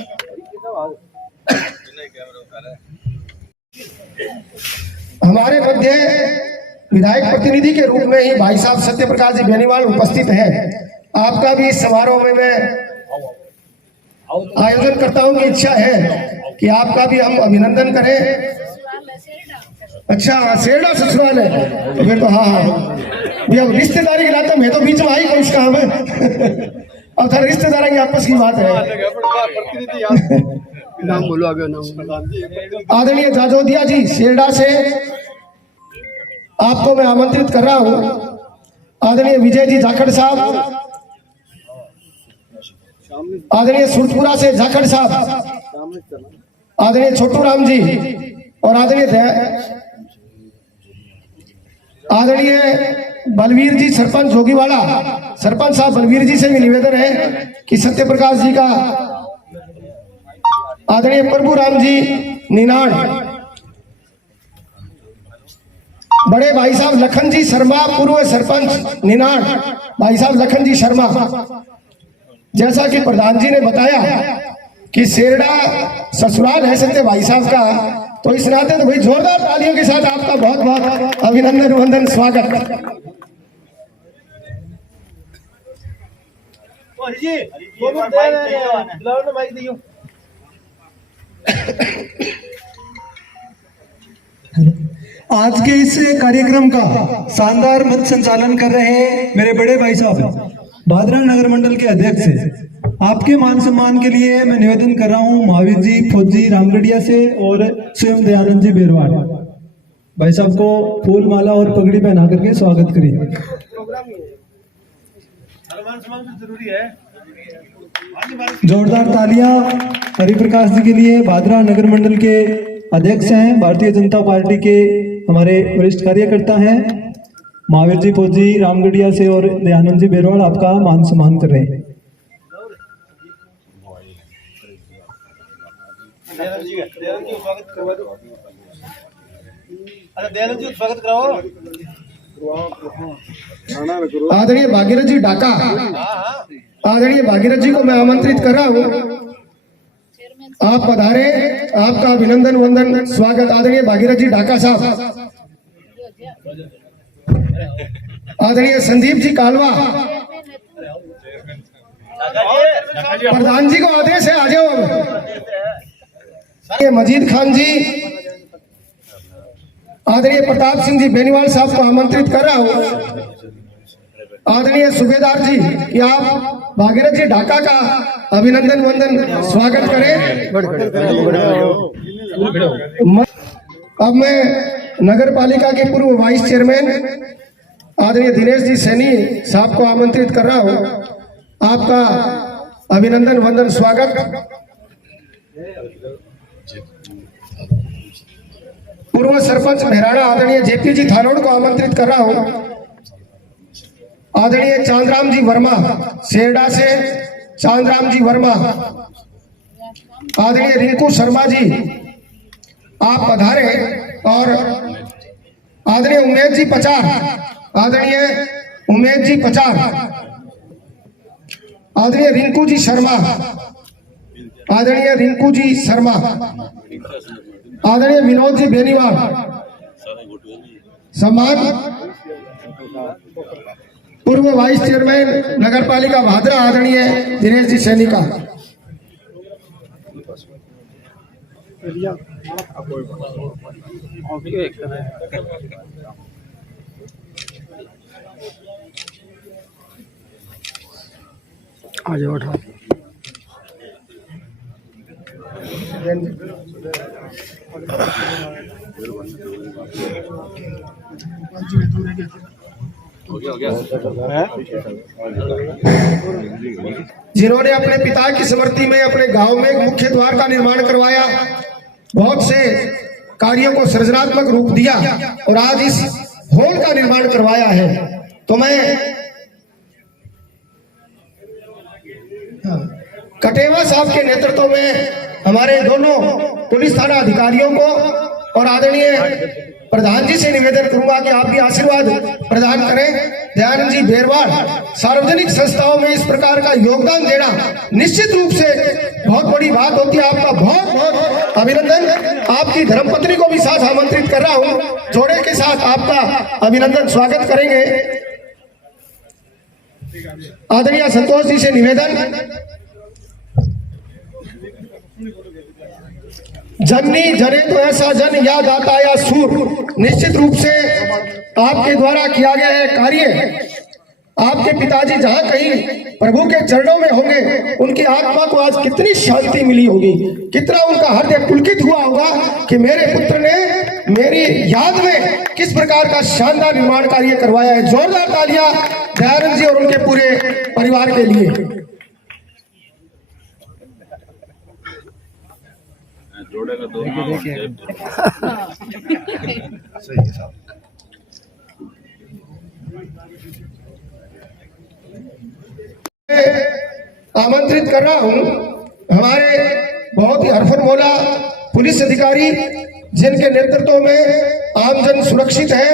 हमारे मध्य विधायक प्रतिनिधि के रूप में ही भाई साहब सत्य प्रकाश जी बेनीवाल उपस्थित हैं। आपका भी इस समारोह में मैं आयोजनकर्ताओं की इच्छा है कि आपका भी हम अभिनंदन करें। अच्छा, सेरडा ससुराल है तो फिर तो हाँ भैया रिश्तेदारी के नाते मैं तो बीच में आई हूँ उसका हमें और फिर रिश्तेदार की आपस की बात है। नाम बोलो आगे नाम। आदरणीय जाजोदिया जी सेरडा से आपको मैं आमंत्रित कर रहा हूँ। आदरणीय विजय जी जाखड़ साहब, आदरणीय सुरपुरा से जाखड़ साहब, आदरणीय छोटू राम जी और आदरणीय बलवीर जी सरपंच जोगीवाड़ा, सरपंच साहब बलवीर जी से भी निवेदन है कि सत्य प्रकाश जी का, आदरणीय प्रभु राम जी निनाड़, बड़े भाई साहब लखन जी शर्मा पूर्व सरपंच निनाड़, भाई साहब लखन जी शर्मा। जैसा कि प्रधान जी ने बताया कि सेरडा ससुराल है सत्य भाई साहब का, तो इस नाते तो भाई जोरदार तालियों के साथ आपका बहुत बहुत अभिनंदन वंदन स्वागत। आज के इस कार्यक्रम का शानदार मंच संचालन कर रहे हैं मेरे बड़े भाई साहब भादरा नगर मंडल के अध्यक्ष हैं। आपके मान सम्मान के लिए मैं निवेदन कर रहा हूं महावीर जी फौजी रामगढ़िया से और स्वयं दयानंद जी बेरवाड़ भाई साहब को फूल माला और पगड़ी पहना करके स्वागत करिए। जोरदार तालियां हरिप्रकाश जी के लिए। भादरा नगर मंडल के अध्यक्ष हैं, भारतीय जनता पार्टी के हमारे वरिष्ठ कार्यकर्ता हैं महावीर जी फौजी रामगढ़िया से और दयानंद जी बेरवाड़ आपका मान सम्मान कर रहे हैं। आदरणीय भागीरथ जी ढाका, आदरणीय भागीरथ जी को मैं आमंत्रित कर रहा हूँ। आप पधारे, आपका अभिनंदन वंदन स्वागत। आदरणीय भागीरथ जी ढाका साहब, आदरणीय संदीप जी कालवा, प्रधान जी को आदेश है आ जाओ। अब मजीद खान जी, आदरणीय प्रताप सिंह जी बेनीवाल साहब को आमंत्रित कर रहा हूँ। आदरणीय सूबेदार जी कि आप भागीरथ जी ढाका का अभिनंदन वंदन स्वागत करें। अब मैं नगर पालिका के पूर्व वाइस चेयरमैन आदरणीय दिनेश जी सैनी साहब को आमंत्रित कर रहा हूं। आपका अभिनंदन वंदन स्वागत। पूर्व सरपंच मेहराणा आदरणीय जेपी जी थानोड़ को आमंत्रित कर रहा हूं। आदरणीय चांदराम जी वर्मा सेरडा से, चांदराम जी वर्मा। आदरणीय रिंकू शर्मा जी आप पधारे। और आदरणीय उमेश जी पचार, आदरणीय उमेश जी पचार, आदरणीय रिंकू जी शर्मा, आदरणीय रिंकू जी शर्मा, आदरणीय विनोद जी बेनीवाल। सम्मान पूर्व वाइस चेयरमैन नगर पालिका भादरा आदरणीय दिनेश जी सैनी का। आज उठा जिन्होंने अपने पिता की स्मृति में अपने गांव में एक मुख्य द्वार का निर्माण करवाया, बहुत से कार्यों को सृजनात्मक रूप दिया और आज इस हॉल का निर्माण करवाया है। तो मैं कटेवा साहब के नेतृत्व में हमारे दोनों पुलिस थाना अधिकारियों को और आदरणीय प्रधान जी से निवेदन करूंगा कि आप भी आशीर्वाद प्रदान करें। दयानंद जी बेरवाल, सार्वजनिक संस्थाओं में इस प्रकार का योगदान देना निश्चित रूप से बहुत बड़ी बात होती है। आपका बहुत बहुत अभिनंदन। आपकी धर्मपत्नी को भी साथ आमंत्रित कर रहा हूं। जोड़े के साथ आपका अभिनंदन स्वागत करेंगे। आदरणीय संतोष जी से निवेदन, जननी जने तो ऐसा जन याद आता या सूर। निश्चित रूप से आपके द्वारा किया गया है कार्य, आपके पिताजी जहां कहीं प्रभु के चरणों में होंगे, उनकी आत्मा को आज कितनी शांति मिली होगी, कितना उनका हृदय पुलकित हुआ होगा कि मेरे पुत्र ने मेरी याद में किस प्रकार का शानदार निर्माण कार्य करवाया है। जोरदार तालियां दयानंद जी और उनके पूरे परिवार के लिए। आमंत्रित कर रहा हूं हमारे बहुत ही हरफन मौला पुलिस अधिकारी, जिनके नेतृत्व में आमजन सुरक्षित है,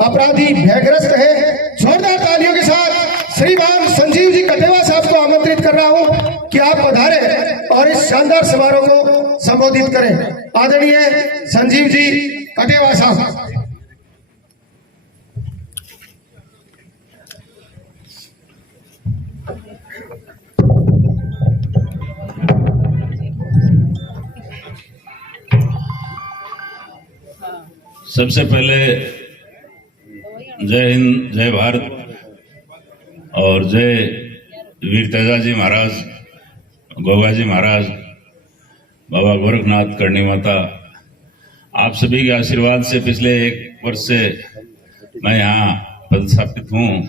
अपराधी भयग्रस्त है। जोरदार तालियों के साथ श्रीमान संजीव जी कटेवा साहब को आमंत्रित कर रहा हूं कि आप पधारे और इस शानदार समारोह को संबोधित करें। आदरणीय संजीव जी कटेवा साहब। सबसे पहले जय हिंद, जय भारत और जय वीर तेजाजी महाराज, गोगाजी महाराज, बाबा गोरखनाथ, करणी माता। आप सभी के आशीर्वाद से पिछले 1 वर्ष से मैं यहाँ पदस्थापित हूँ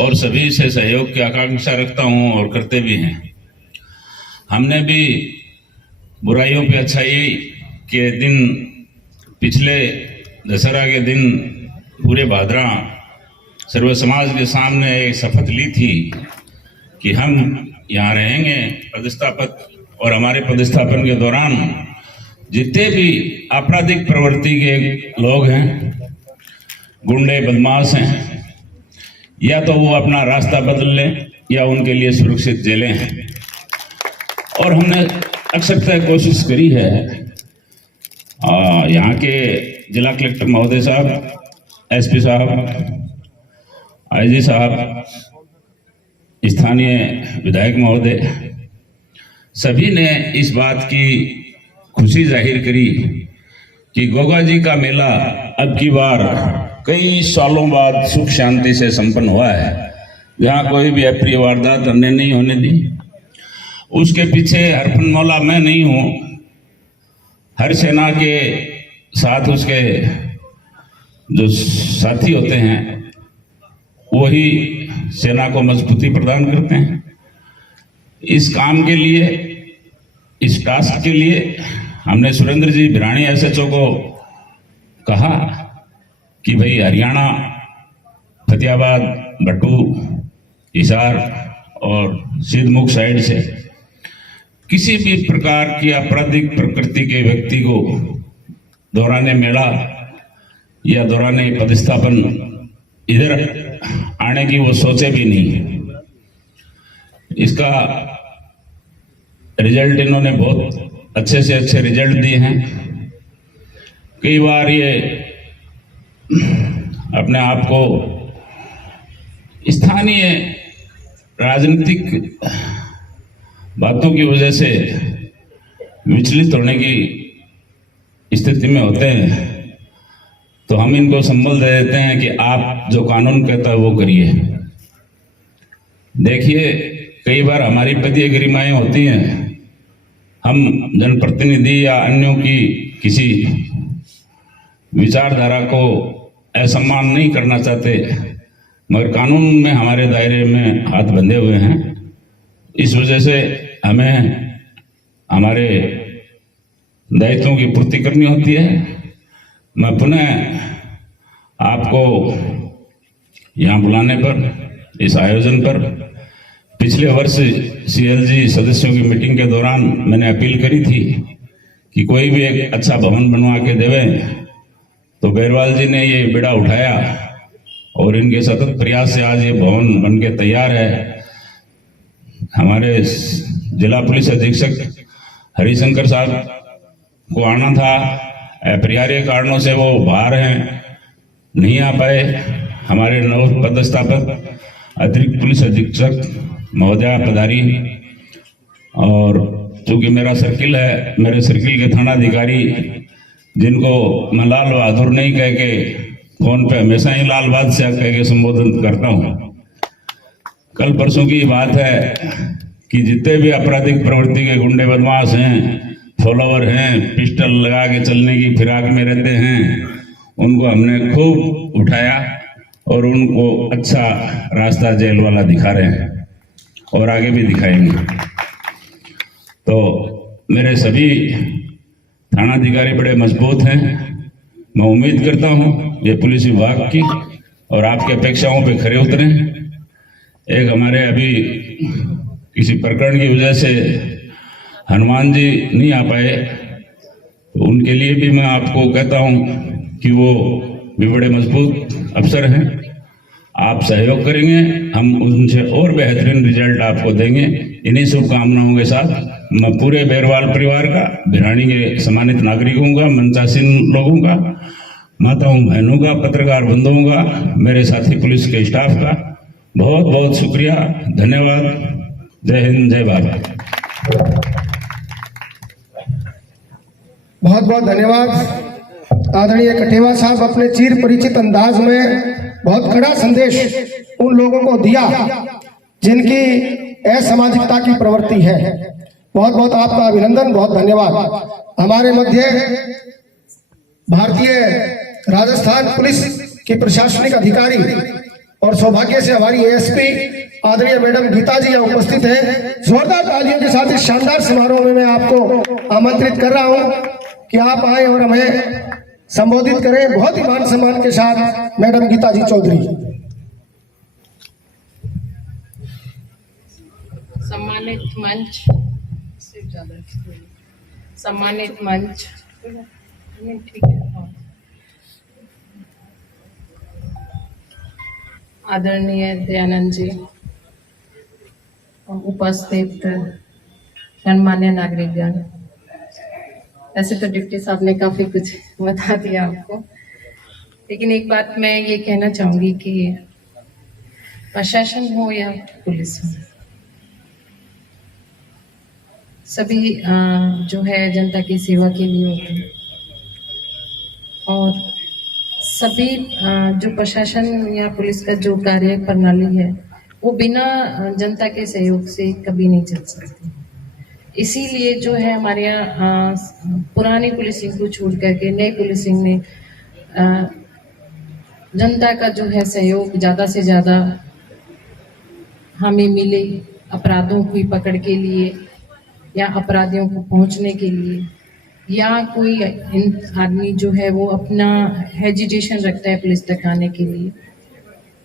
और सभी से सहयोग की आकांक्षा रखता हूँ और करते भी हैं। हमने भी बुराइयों पे अच्छाई के दिन, पिछले दशहरा के दिन पूरे भादरा सर्व समाज के सामने एक शपथ ली थी कि हम यहाँ रहेंगे पदस्थापक, और हमारे पदस्थापन के दौरान जितने भी आपराधिक प्रवृत्ति के लोग हैं, गुंडे बदमाश हैं, या तो वो अपना रास्ता बदल लें या उनके लिए सुरक्षित जेलें हैं। और हमने अक्सर कोशिश करी है, यहाँ के जिला कलेक्टर महोदय साहब, एसपी साहब, आईजी साहब, स्थानीय विधायक महोदय, सभी ने इस बात की खुशी जाहिर करी कि गोगा जी का मेला अब की बार कई सालों बाद सुख शांति से संपन्न हुआ है, जहाँ कोई भी अप्रिय वारदात हमने नहीं होने दी। उसके पीछे हरफन मौला मैं नहीं हूँ, हर सेना के साथ उसके जो साथी होते हैं वही सेना को मजबूती प्रदान करते हैं। इस काम के लिए, इस टास्क के लिए हमने सुरेंद्र जी भिराणी एसएचओ को कहा कि भाई हरियाणा, फतेहाबाद, भट्टू, हिसार और सिद्धमुख साइड से किसी भी प्रकार की आपराधिक प्रकृति के व्यक्ति को दौराने मेला या दौराने पदस्थापन इधर आने की वो सोचे भी नहीं। इसका रिजल्ट इन्होंने बहुत अच्छे से अच्छे रिजल्ट दिए हैं। कई बार ये अपने आप को स्थानीय राजनीतिक बातों की वजह से विचलित होने की स्थिति में होते हैं, तो हम इनको संबल दे देते हैं कि आप जो कानून कहता है वो करिए। देखिए, कई बार हमारी पदीय गरिमाएं होती हैं, हम जनप्रतिनिधि या अन्यों की किसी विचारधारा को असम्मान नहीं करना चाहते, मगर कानून में हमारे दायरे में हाथ बंधे हुए हैं। इस वजह से हमें हमारे दायित्वों की पूर्ति करनी होती है। मैं पुनः आपको यहाँ बुलाने पर, इस आयोजन पर, पिछले वर्ष सीएलजी सदस्यों की मीटिंग के दौरान मैंने अपील करी थी कि कोई भी एक अच्छा भवन बनवा के देवे, तो बेरवाल जी ने ये बेड़ा उठाया और इनके सतत प्रयास से आज ये भवन बन के तैयार है। हमारे जिला पुलिस अधीक्षक हरिशंकर साहब को आना था, अपरिहार्य कारणों से वो बाहर हैं, नहीं आ पाए। हमारे नव पदस्थापक अतिरिक्त पुलिस अधीक्षक महोदया पधारी, और चूंकि मेरा सर्किल है, मेरे सर्किल के थानाधिकारी जिनको मैं लाल बहादुर नहीं कह के फोन पे हमेशा ही लाल बादशाह कह के संबोधन करता हूँ। कल परसों की बात है कि जितने भी आपराधिक प्रवृत्ति के गुंडे बदमाश हैं, फॉलोवर हैं, पिस्टल लगा के चलने की फिराक में रहते हैं, उनको हमने खूब उठाया और उनको अच्छा रास्ता जेल वाला दिखा रहे हैं और आगे भी दिखाएंगे। तो मेरे सभी थानाधिकारी बड़े मजबूत हैं। मैं उम्मीद करता हूं ये पुलिस विभाग की और आपकी अपेक्षाओं पे खरे उतरे। एक हमारे अभी किसी प्रकरण की वजह से हनुमान जी नहीं आ पाए, तो उनके लिए भी मैं आपको कहता हूं कि वो भी बड़े मजबूत अफसर हैं। आप सहयोग करेंगे, हम उनसे और बेहतरीन रिजल्ट आपको देंगे। इन्हीं शुभकामनाओं के साथ मैं पूरे बेरवाल परिवार का, भिराणी के सम्मानित नागरिकों का, मंचासीन लोगों का, माताओं बहनों का, पत्रकार बंधुओं का, मेरे साथी पुलिस के स्टाफ का बहुत बहुत शुक्रिया, धन्यवाद। जय हिंद, जय भारत। बहुत बहुत धन्यवाद आदरणीय कठेवा साहब। अपने चिर परिचित अंदाज में बहुत कड़ा संदेश उन लोगों को दिया जिनकी असामाजिकता की प्रवृत्ति है। बहुत बहुत आपका अभिनंदन, बहुत धन्यवाद। हमारे मध्य भारतीय राजस्थान पुलिस की प्रशासनिक अधिकारी और सौभाग्य से हमारी एएसपी आदरणीय मैडम गीता जी यहाँ उपस्थित हैं। जोरदार तालियों के साथ इस शानदार समारोह में मैं आपको आमंत्रित कर रहा हूँ कि आप आए और हमें संबोधित करें बहुत ही मान सम्मान के साथ। मैडम गीता जी चौधरी। सम्मानित मंच, सम्मानित मंच, ठीक है, आदरणीय दयानंद जी, उपस्थित सम्मान्य नागरिकगण। ऐसे तो डिप्टी साहब ने काफी कुछ बता दिया आपको, लेकिन एक बात मैं ये कहना चाहूंगी कि प्रशासन हो या पुलिस हो, सभी जो है जनता की सेवा के लिए होते हैं। और सभी जो प्रशासन या पुलिस का जो कार्य प्रणाली है वो बिना जनता के सहयोग से कभी नहीं चल सकती। इसीलिए जो है हमारे यहाँ पुरानी पुलिसिंग को छोड़ करके नई पुलिसिंग में जनता का जो है सहयोग ज़्यादा से ज़्यादा हमें मिले, अपराधों की पकड़ के लिए या अपराधियों को पहुंचने के लिए, या कोई आदमी जो है वो अपना हेजिटेशन रखता है पुलिस तक आने के लिए,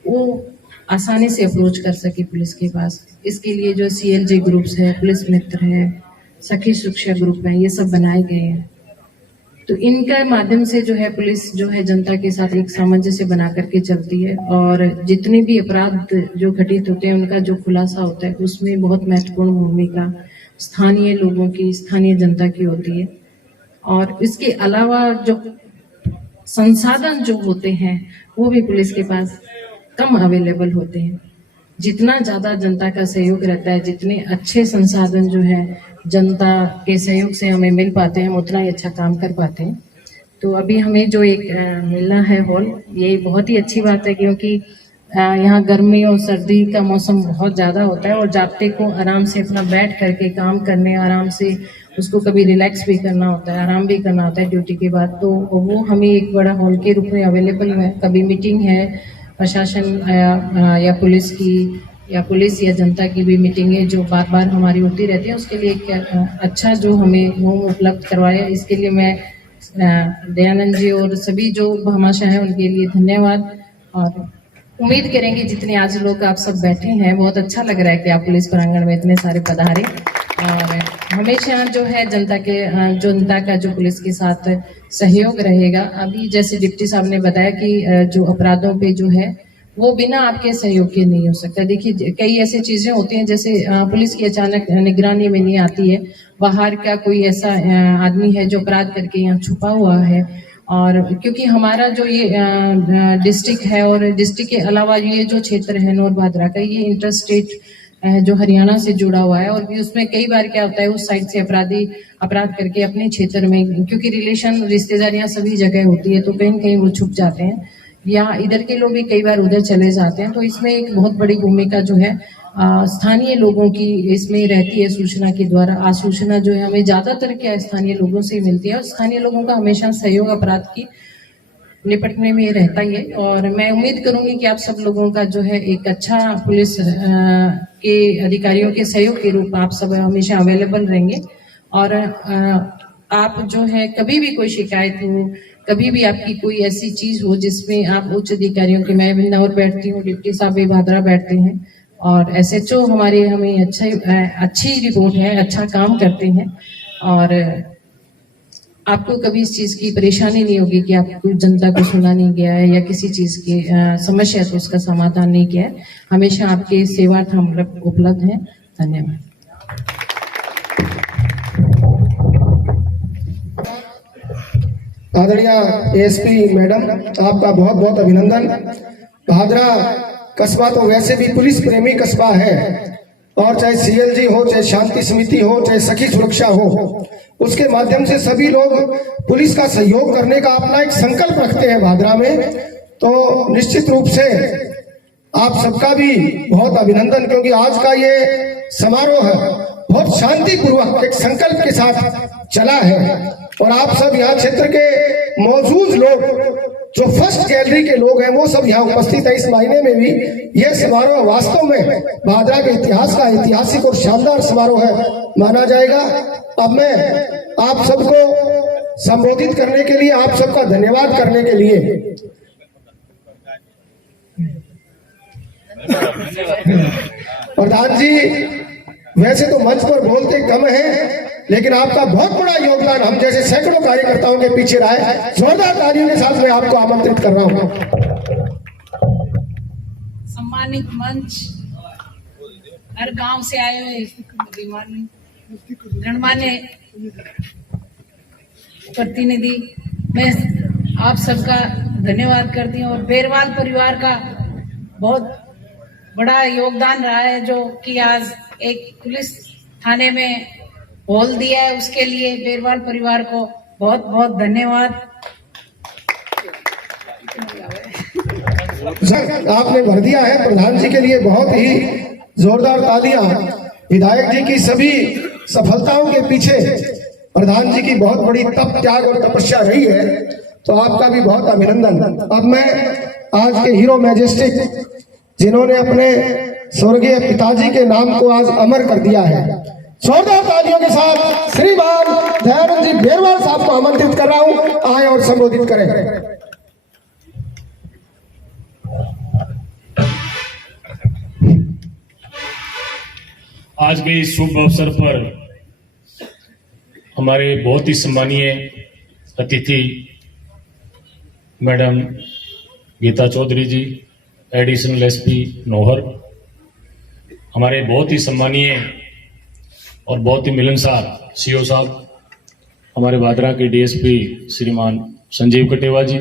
वो आसानी से अप्रोच कर सके पुलिस के पास। इसके लिए जो CLJ ग्रुप्स है, पुलिस मित्र है, सखी सुरक्षा ग्रुप है, ये सब बनाए गए हैं। तो इनका माध्यम से जो है पुलिस जो है जनता के साथ एक सामंजस्य बना करके चलती है, और जितने भी अपराध जो घटित होते हैं उनका जो खुलासा होता है उसमें बहुत महत्वपूर्ण भूमिका स्थानीय लोगों की, स्थानीय जनता की होती है। और इसके अलावा जो संसाधन जो होते हैं वो भी पुलिस के पास कम अवेलेबल होते हैं। जितना ज़्यादा जनता का सहयोग रहता है, जितने अच्छे संसाधन जो है जनता के सहयोग से हमें मिल पाते हैं, हम उतना ही अच्छा काम कर पाते हैं। तो अभी हमें जो एक मिलना है हॉल, ये बहुत ही अच्छी बात है, क्योंकि यहाँ गर्मी और सर्दी का मौसम बहुत ज़्यादा होता है और जाप्ते को आराम से अपना बैठ करके काम करने, आराम से उसको कभी रिलैक्स भी करना होता है, आराम भी करना होता है ड्यूटी के बाद, तो वो हमें एक बड़ा हॉल के रूप में अवेलेबल है। कभी मीटिंग है प्रशासन या पुलिस की, या पुलिस या जनता की भी मीटिंगें जो बार बार हमारी होती रहती है, उसके लिए एक अच्छा जो हमें होम उपलब्ध करवाया, इसके लिए मैं दयानंद जी और सभी जो भामाशाह हैं उनके लिए धन्यवाद। और उम्मीद करेंगे जितने आज लोग आप सब बैठे हैं, बहुत अच्छा लग रहा है कि आप पुलिस प्रांगण में इतने सारे पधारे, और हमेशा जो है जनता का जो पुलिस के साथ सहयोग रहेगा। अभी जैसे डिप्टी साहब ने बताया कि जो अपराधों पे जो है वो बिना आपके सहयोग के नहीं हो सकता। देखिए कई ऐसी चीजें होती हैं जैसे पुलिस की अचानक निगरानी में नहीं आती है, बाहर का कोई ऐसा आदमी है जो अपराध करके यहाँ छुपा हुआ है, और क्योंकि हमारा जो ये डिस्ट्रिक्ट है और डिस्ट्रिक्ट के अलावा ये जो क्षेत्र है नौर भादरा का, ये इंटर स्टेट जो हरियाणा से जुड़ा हुआ है, और भी उसमें कई बार क्या होता है उस साइड से अपराधी अपराध करके अपने क्षेत्र में, क्योंकि रिलेशन रिश्तेदारियां सभी जगह होती है, तो कहीं न कहीं वो छुप जाते हैं, या इधर के लोग भी कई बार उधर चले जाते हैं। तो इसमें एक बहुत बड़ी भूमिका जो है स्थानीय लोगों की इसमें रहती है। सूचना के द्वारा आसूचना जो है हमें ज्यादातर क्या स्थानीय लोगों से मिलती है, और स्थानीय लोगों का हमेशा सहयोग अपराध की निपटने में रहता ही है। और मैं उम्मीद करूंगी कि आप सब लोगों का जो है एक अच्छा पुलिस के अधिकारियों के सहयोग के रूप में आप सब हमेशा अवेलेबल रहेंगे, और आप जो है कभी भी कोई शिकायत हो, कभी भी आपकी कोई ऐसी चीज हो जिसमें आप उच्च अधिकारियों के, मैं बिंदावर बैठती हूँ, डिप्टी साहब भी भादरा बैठते हैं, और SHO हमारे हमें अच्छी रिपोर्ट है, अच्छा काम करते हैं, और आपको कभी इस चीज की परेशानी नहीं होगी कि आपको जनता को सुना नहीं गया है या किसी चीज की समस्या तो उसका समाधान नहीं किया है। हमेशा आपके सेवार्थ हम उपलब्ध हैं। धन्यवाद। आदरणीय ASP मैडम, आपका बहुत बहुत अभिनंदन। भादरा कस्बा तो वैसे भी पुलिस प्रेमी कस्बा है, और चाहे CLG हो, चाहे शांति समिति हो, चाहे सखी सुरक्षा हो, उसके माध्यम से सभी लोग पुलिस का सहयोग करने का अपना एक संकल्प रखते हैं भादरा में। तो निश्चित रूप से आप सबका भी बहुत अभिनंदन, क्योंकि आज का ये समारोह बहुत शांतिपूर्वक एक संकल्प के साथ चला है, और आप सब यहाँ क्षेत्र के मौजूद लोग, जो फर्स्ट गैलरी के लोग हैं, वो सब यहाँ उपस्थित है। इस महीने में भी यह समारोह वास्तव में भादरा के इतिहास का ऐतिहासिक और शानदार समारोह है माना जाएगा। अब मैं आप सबको संबोधित करने के लिए, आप सबका धन्यवाद करने के लिए प्रधान जी, वैसे तो मंच पर बोलते कम हैं, लेकिन आपका बहुत बड़ा योगदान हम जैसे सैकड़ों कार्यकर्ताओं के पीछे रहा है। जोरदार तालियों के साथ मैं आपको आमंत्रित कर रहा हूं। सम्मानित मंच, हर गांव से आए हुए गणमान्य प्रतिनिधि, मैं आप सबका धन्यवाद करती हूँ। और बेरवाल परिवार का बहुत बड़ा योगदान रहा है, जो कि आज एक पुलिस थाने में हॉल दिया है, उसके लिए बेरवाल परिवार को बहुत बहुत धन्यवाद। आपने भर दिया है। प्रधान जी के लिए बहुत ही जोरदार तालियां। विधायक जी की सभी सफलताओं के पीछे प्रधान जी की बहुत बड़ी तप त्याग और तपस्या रही है, तो आपका भी बहुत अभिनंदन। अब मैं आज के हीरो मैजेस्टिक जिन्होंने अपने स्वर्गीय पिताजी के नाम को आज अमर कर दिया है, जोरदार तालियों के साथ श्रीमान दयानंद जी बेरवाल साहब को आमंत्रित कर रहा हूं, आए और संबोधित करें। आज के इस शुभ अवसर पर हमारे बहुत ही सम्मानीय अतिथि मैडम गीता चौधरी जी, एडिशनल एसपी नौहर, हमारे बहुत ही सम्मानीय और बहुत ही मिलनसार सीओ साहब, हमारे भादरा के डीएसपी श्रीमान संजीव कटेवा जी,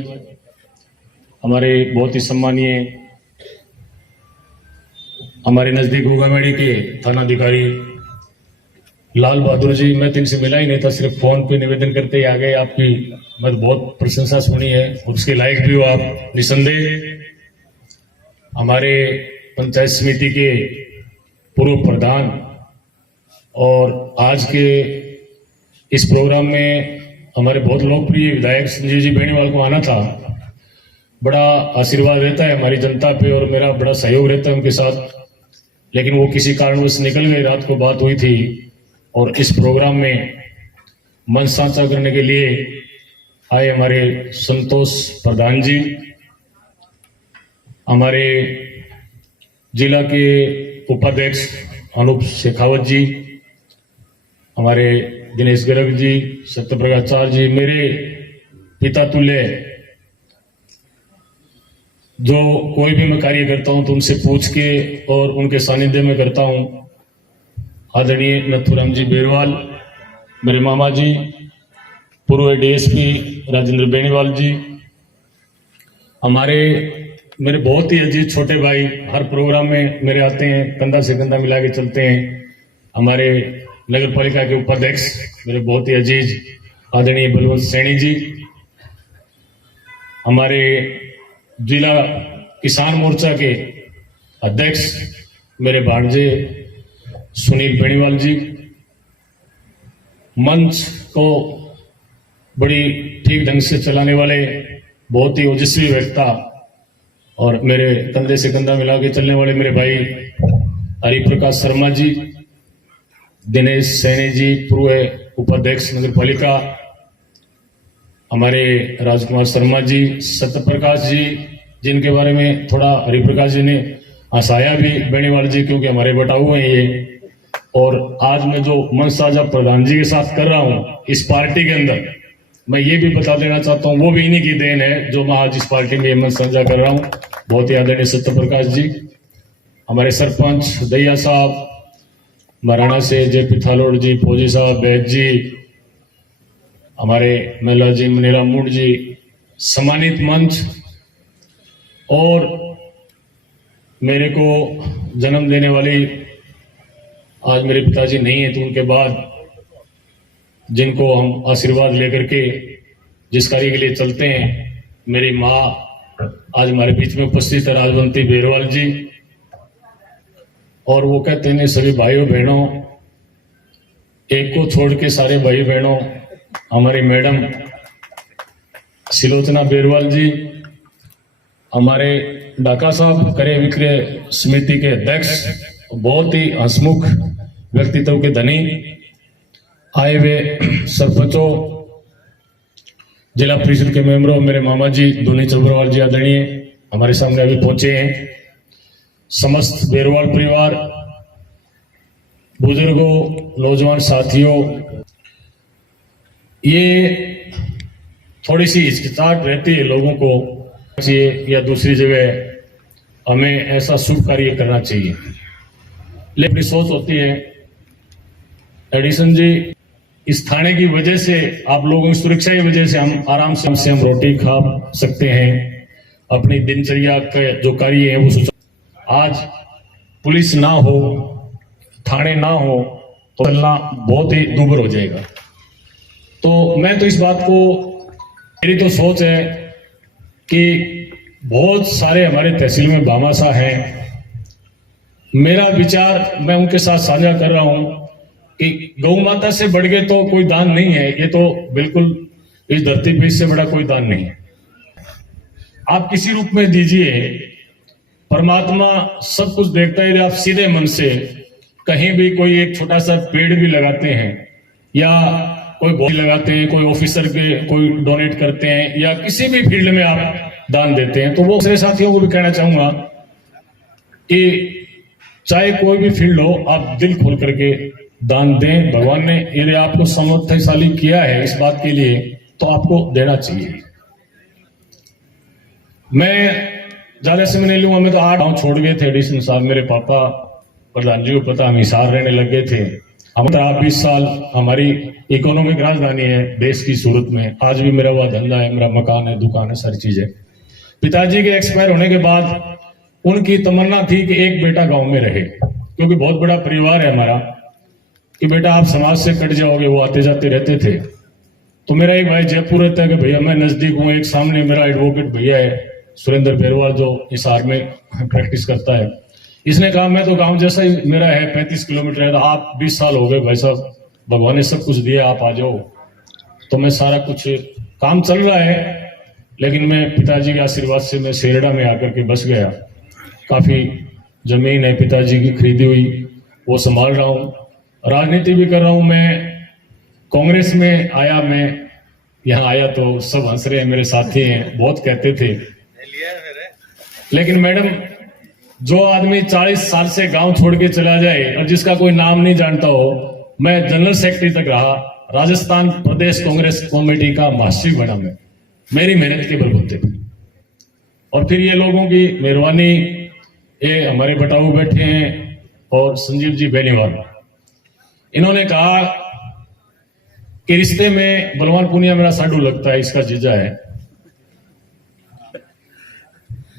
हमारे बहुत ही सम्मानीय हमारे नजदीक गोगामेड़ी के थानाधिकारी लाल बहादुर जी, मैं तो इनसे मिला ही नहीं था, सिर्फ फोन पे निवेदन करते ही आ गए। आपकी मैं बहुत प्रशंसा सुनी है और उसके लायक भी हो आप निसंदेह। हमारे पंचायत समिति के पूर्व प्रधान, और आज के इस प्रोग्राम में हमारे बहुत लोकप्रिय विधायक संजीव जी बेनीवाल को आना था। बड़ा आशीर्वाद रहता है हमारी जनता पे और मेरा बड़ा सहयोग रहता है उनके साथ, लेकिन वो किसी कारणवश निकल गए। रात को बात हुई थी और इस प्रोग्राम में मंच साझा करने के लिए आए हमारे संतोष प्रधान जी, हमारे जिला के उपाध्यक्ष अनूप शेखावत जी, हमारे दिनेश गर्ग जी, सत्यप्रकाश चार जी, मेरे पिता तुल्य, जो कोई भी मैं कार्य करता हूं तो उनसे पूछ के और उनके सानिध्य में करता हूं। आदरणीय नथुराम जी बेरवाल, मेरे मामा जी, पूर्व डीएसपी राजेंद्र बेनीवाल जी, हमारे मेरे बहुत ही अजीज छोटे भाई, हर प्रोग्राम में मेरे आते हैं, कंधा से कंधा मिला के चलते हैं। हमारे नगर पालिका के उपाध्यक्ष मेरे बहुत ही अजीज आदरणीय बलवंत सैनी जी, हमारे जिला किसान मोर्चा के अध्यक्ष मेरे भांजे सुनील बेनीवाल जी, मंच को बड़ी ठीक ढंग से चलाने वाले बहुत ही ओजस्वी वक्ता और मेरे कंधे से कंधा मिला के चलने वाले मेरे भाई हरिप्रकाश शर्मा जी, दिनेश सैनी जी, पूर्व उपाध्यक्ष नगर पालिका, हमारे राजकुमार शर्मा जी, सत्यप्रकाश जी, जिनके बारे में थोड़ा हरिप्रकाश जी ने हंसाया भी बेनीवाल जी, क्योंकि हमारे बटाऊ हैं ये। और आज मैं जो मंच साझा प्रधान जी के साथ कर रहा हूं इस पार्टी के अंदर, मैं ये भी बता देना चाहता हूं वो भी इन्हीं की देन है जो मैं आज इस पार्टी में मंच साझा कर रहा हूं। बहुत ही आदरणीय सत्यप्रकाश जी, हमारे सरपंच दैया साहब, महाराणा से जेपी थालोड़ जी, फौजी साहब, बैद जी, हमारे मेला जी, मनीरा मुंड जी, सम्मानित मंच, और मेरे को जन्म देने वाली आज मेरे पिताजी नहीं है तो उनके बाद जिनको हम आशीर्वाद लेकर के जिस कार्य के लिए चलते हैं, मेरी माँ आज हमारे बीच में उपस्थित है, राजवंती बेरवाल जी, और वो कहते हैं सभी भाइयों बहनों, एक को छोड़ के सारे भाई बहनों, हमारी मैडम सिलोचना बेरवाल जी, हमारे डाका साहब क्रय विक्रय समिति के अध्यक्ष, बहुत ही हंसमुख व्यक्तित्व के धनी, आए हुए सरपंचों, जिला परिषद के मेंबरों, मेरे मामा जी धोनी चंद्रवाल जी आदरणीय हमारे सामने अभी पहुंचे हैं, समस्त बेरवाल परिवार, बुजुर्गों, नौजवान साथियों, ये थोड़ी सी हिचकिचाहट रहती है लोगों को या दूसरी जगह हमें ऐसा शुभ कार्य करना चाहिए, लेकिन अपनी सोच होती है। एडिशन जी, इस थाने की वजह से, आप लोगों की सुरक्षा की वजह से हम आराम से हम रोटी खा सकते हैं, अपनी दिनचर्या का जो कार्य है वो आज पुलिस ना हो, थाने ना हो तो चलना बहुत ही दूभर हो जाएगा। तो मैं तो इस बात को, मेरी तो सोच है कि बहुत सारे हमारे तहसील में भामाशाह हैं, मेरा विचार मैं उनके साथ साझा कर रहा हूं कि गौ माता से बढ़ के तो कोई दान नहीं है, ये तो बिल्कुल इस धरती पे इससे बड़ा कोई दान नहीं है। आप किसी रूप में दीजिए, परमात्मा सब कुछ देखता है। यदि आप सीधे मन से कहीं भी कोई एक छोटा सा पेड़ भी लगाते हैं या कोई गोली लगाते हैं, कोई ऑफिसर के कोई डोनेट करते हैं या किसी भी फील्ड में आप दान देते हैं, तो वो दूसरे साथियों को भी कहना चाहूंगा कि चाहे कोई भी फील्ड हो, आप दिल खोल करके दान दें। भगवान ने यदि आपको समर्थशाली किया है इस बात के लिए तो आपको देना चाहिए। मैं ज्यादा समय नहीं लूंगा, मैं तो 8 गांव छोड़ गए थे एडिशन साहब, मेरे पापा प्रधान जी को पता, हम हिसार रहने लग गए थे। हम 20 साल हमारी इकोनॉमिक राजधानी है देश की सूरत में, आज भी मेरा वह धंधा है, मेरा मकान है, दुकान है, सारी चीजें। पिताजी के एक्सपायर होने के बाद उनकी तमन्ना थी कि एक बेटा गांव में रहे, क्योंकि बहुत बड़ा परिवार है हमारा, कि बेटा आप समाज से कट जाओगे। वो आते जाते रहते थे। तो मेरा एक भाई जयपुर रहता है कि भैया मैं नजदीक हूँ, एक सामने मेरा एडवोकेट भैया है सुरेंद्र बेरवाल जो हिसार में प्रैक्टिस करता है, इसने कहा मैं तो गांव जैसा ही मेरा है, 35 किलोमीटर है। तो आप 20 साल हो गए भाई साहब, भगवान ने सब कुछ दिया, आप आ जाओ। तो मैं सारा कुछ काम चल रहा है, लेकिन मैं पिताजी के आशीर्वाद से मैं सेरडा में आकर के बस गया। काफी जमीन है पिताजी की खरीदी हुई, वो संभाल रहा हूँ, राजनीति भी कर रहा हूँ। मैं कांग्रेस में आया, मैं यहाँ आया तो सब हंस रहे हैं, मेरे साथी हैं, बहुत कहते थे। लेकिन मैडम, जो आदमी 40 साल से गांव छोड़ के चला जाए और जिसका कोई नाम नहीं जानता हो, मैं जनरल सेक्रेटरी तक रहा, राजस्थान प्रदेश कांग्रेस कमेटी का महासचिव बना मैं, मेरी मेहनत के बलबूते पे। और फिर ये लोगों की मेहरबानी, ये हमारे बटाऊ बैठे हैं और संजीव जी बेनीवाल, इन्होंने कहा कि रिश्ते में बलवान पुनिया मेरा साडू लगता है, इसका जीजा है।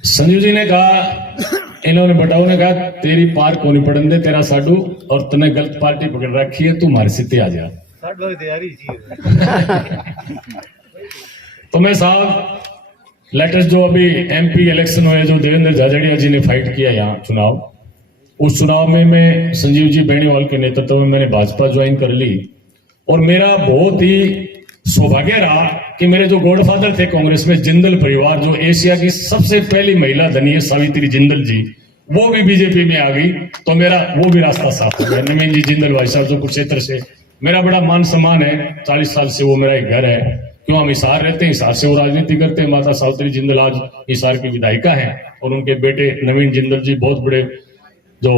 संजीव जी ने कहा, इन्होंने बटाऊ ने कहा तेरी पार को नहीं पड़न दे तेरा साडू, और तूने गलत पार्टी पकड़ रखी है, तू हमारे सीधे आ जा। तो मैं साहब, लेटेस्ट जो अभी एमपी इलेक्शन हुए, जो देवेंद्र झाझड़िया जी ने फाइट किया यहाँ चुनाव, उस चुनाव में मैं संजीव जी बेनीवाल के नेतृत्व में मैंने भाजपा ज्वाइन कर ली। और मेरा बहुत ही सौभाग्य रहा कि मेरे जो गॉडफादर थे कांग्रेस में, जिंदल परिवार, जो एशिया की सबसे पहली महिला धनी है सावित्री जिंदल जी, वो भी बीजेपी में आ गई, तो मेरा वो भी रास्ता साफ हो गया। नवीन जी जिंदल भाई साहब जो कुरुक्षेत्र से, मेरा बड़ा मान सम्मान है, 40 साल से वो मेरा एक घर है। क्यों, हम हिसार रहते हैं, हिसार से वो राजनीति करते हैं। माता सावित्री जिंदल आज हिसार की विधायिका है, और उनके बेटे नवीन जिंदल जी बहुत बड़े जो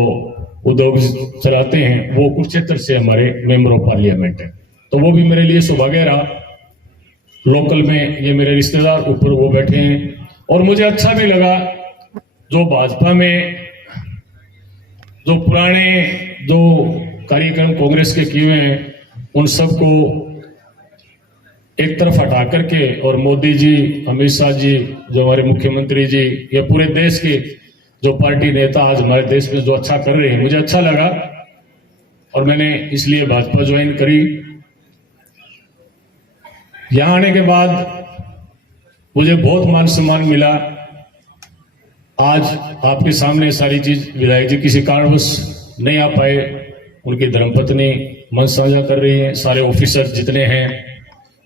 उद्योग चलाते हैं, वो कुरुक्षेत्र से हमारे मेंबर ऑफ पार्लियामेंट है। तो वो भी मेरे लिए सौभाग्य रहा। लोकल में ये मेरे रिश्तेदार ऊपर वो बैठे हैं, और मुझे अच्छा भी लगा जो भाजपा में जो पुराने जो कार्यक्रम कांग्रेस के किए हुए हैं, उन सबको एक तरफ हटा करके, और मोदी जी, अमित शाह जी, जो हमारे मुख्यमंत्री जी, या पूरे देश के जो पार्टी नेता आज हमारे देश में जो अच्छा कर रहे हैं, मुझे अच्छा लगा, और मैंने इसलिए भाजपा ज्वाइन करी। यहां आने के बाद मुझे बहुत मान सम्मान मिला। आज आपके सामने सारी चीज, विधायक जी किसी कारणवश नहीं आ पाए, उनकी धर्मपत्नी मंच साझा कर रही है, सारे ऑफिसर जितने हैं,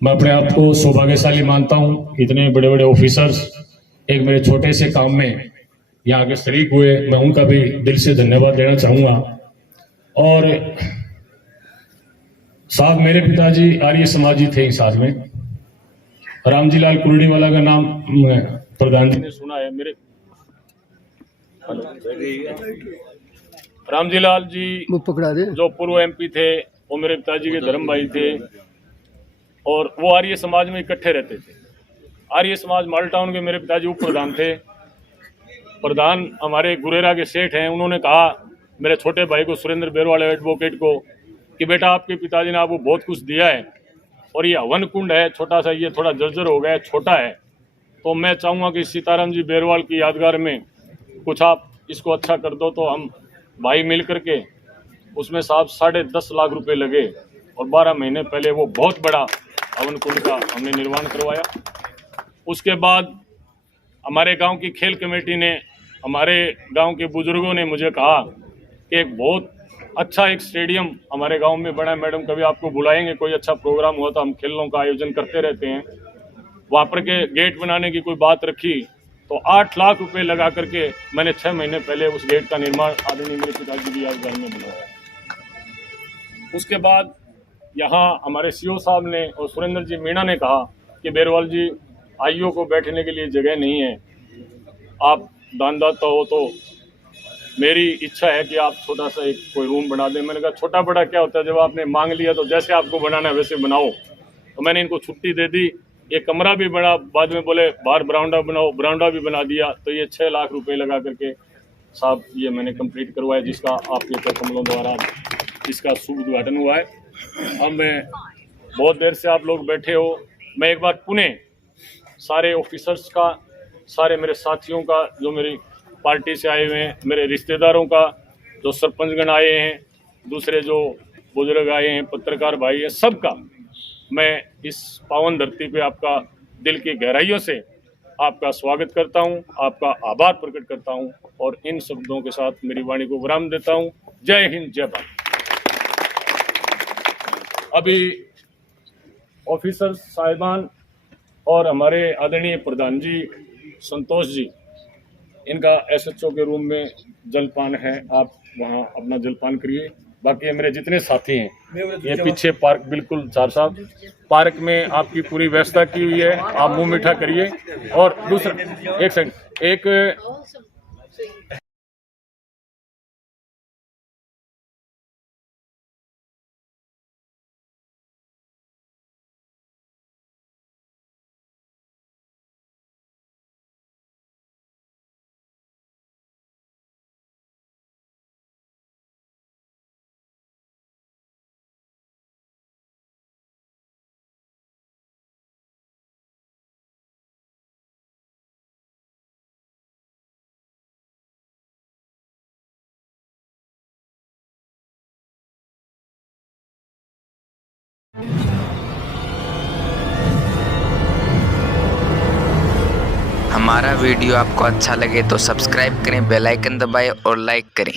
मैं अपने आप को सौभाग्यशाली मानता हूं। इतने बड़े बड़े ऑफिसर्स एक मेरे छोटे से काम में यहाँ के शरीक हुए, मैं उनका भी दिल से धन्यवाद देना चाहूंगा। और साहब, मेरे पिताजी आर्य समाजी थे हिसार में, रामजी लाल कुर्डीवाला का नाम प्रधान जी ने सुना है। मेरे रामजी लाल जी वो पकड़ा दे, जो पूर्व एमपी थे, वो मेरे पिताजी के धर्म भाई थे, और वो आर्य समाज में इकट्ठे रहते थे। आर्य समाज माल टाउन के मेरे पिताजी उप प्रधान थे। प्रधान हमारे गुरेरा के सेठ हैं, उन्होंने कहा मेरे छोटे भाई को, सुरेंद्र बेरवाल एडवोकेट को, कि बेटा आपके पिताजी ने आपको बहुत कुछ दिया है, और ये हवन कुंड है छोटा सा, ये थोड़ा जर्जर हो गया है, छोटा है, तो मैं चाहूँगा कि सीताराम जी बेरवाल की यादगार में कुछ आप इसको अच्छा कर दो। तो हम भाई मिल करके उसमें साहब 10.5 लाख रुपए लगे, और 12 महीने पहले वो बहुत बड़ा हवन कुंड का हमने निर्माण करवाया। उसके बाद हमारे गांव की खेल कमेटी ने, हमारे गांव के बुजुर्गों ने मुझे कहा एक बहुत अच्छा एक स्टेडियम हमारे गांव में बना है। मैडम कभी आपको बुलाएंगे, कोई अच्छा प्रोग्राम हुआ तो हम खेलों का आयोजन करते रहते हैं। वहाँ पर के गेट बनाने की कोई बात रखी तो 8 लाख रुपए लगा करके मैंने 6 महीने पहले उस गेट का निर्माण आदरणीय मेरे पिताजी की यादगार में बनवाया। उसके बाद यहाँ हमारे सीओ साहब ने और सुरेंद्र जी मीणा ने कहा कि बेरवाल जी आईओ को बैठने के लिए जगह नहीं है, आप दानदाता हो तो मेरी इच्छा है कि आप छोटा सा एक कोई रूम बना दें। मैंने कहा छोटा बड़ा क्या होता है, जब आपने मांग लिया तो जैसे आपको बनाना है वैसे बनाओ। तो मैंने इनको छुट्टी दे दी, एक कमरा भी बना, बाद में बोले बाहर बरामदा बनाओ, बरामदा भी बना दिया। तो ये 6 लाख रुपए लगा करके साहब ये मैंने कंप्लीट करवाया, जिसका आपके कमलों द्वारा इसका शुभ उद्घाटन हुआ है। अब मैं बहुत देर से आप लोग बैठे हो, मैं एक बार पुणे सारे ऑफिसर्स का, सारे मेरे साथियों का, जो मेरी पार्टी से आए हुए हैं, मेरे रिश्तेदारों का, जो सरपंचगण आए हैं, दूसरे जो बुजुर्ग आए हैं, पत्रकार भाई हैं, सबका मैं इस पावन धरती पे आपका दिल की गहराइयों से आपका स्वागत करता हूं, आपका आभार प्रकट करता हूं और इन शब्दों के साथ मेरी वाणी को विराम देता हूं। जय हिंद, जय भारत। अभी ऑफिसर साहिबान और हमारे आदरणीय प्रधान जी संतोष जी, इनका एसएचओ के रूम में जलपान है, आप वहाँ अपना जलपान करिए। बाकी ये मेरे जितने साथी हैं, ये पीछे पार्क, बिल्कुल चार साहब पार्क में आपकी पूरी व्यवस्था की हुई है, आप मुंह मीठा करिए। और दूसरा एक सेकंड, एक हमारा वीडियो आपको अच्छा लगे तो सब्सक्राइब करें, बेल आइकन दबाएं और लाइक करें।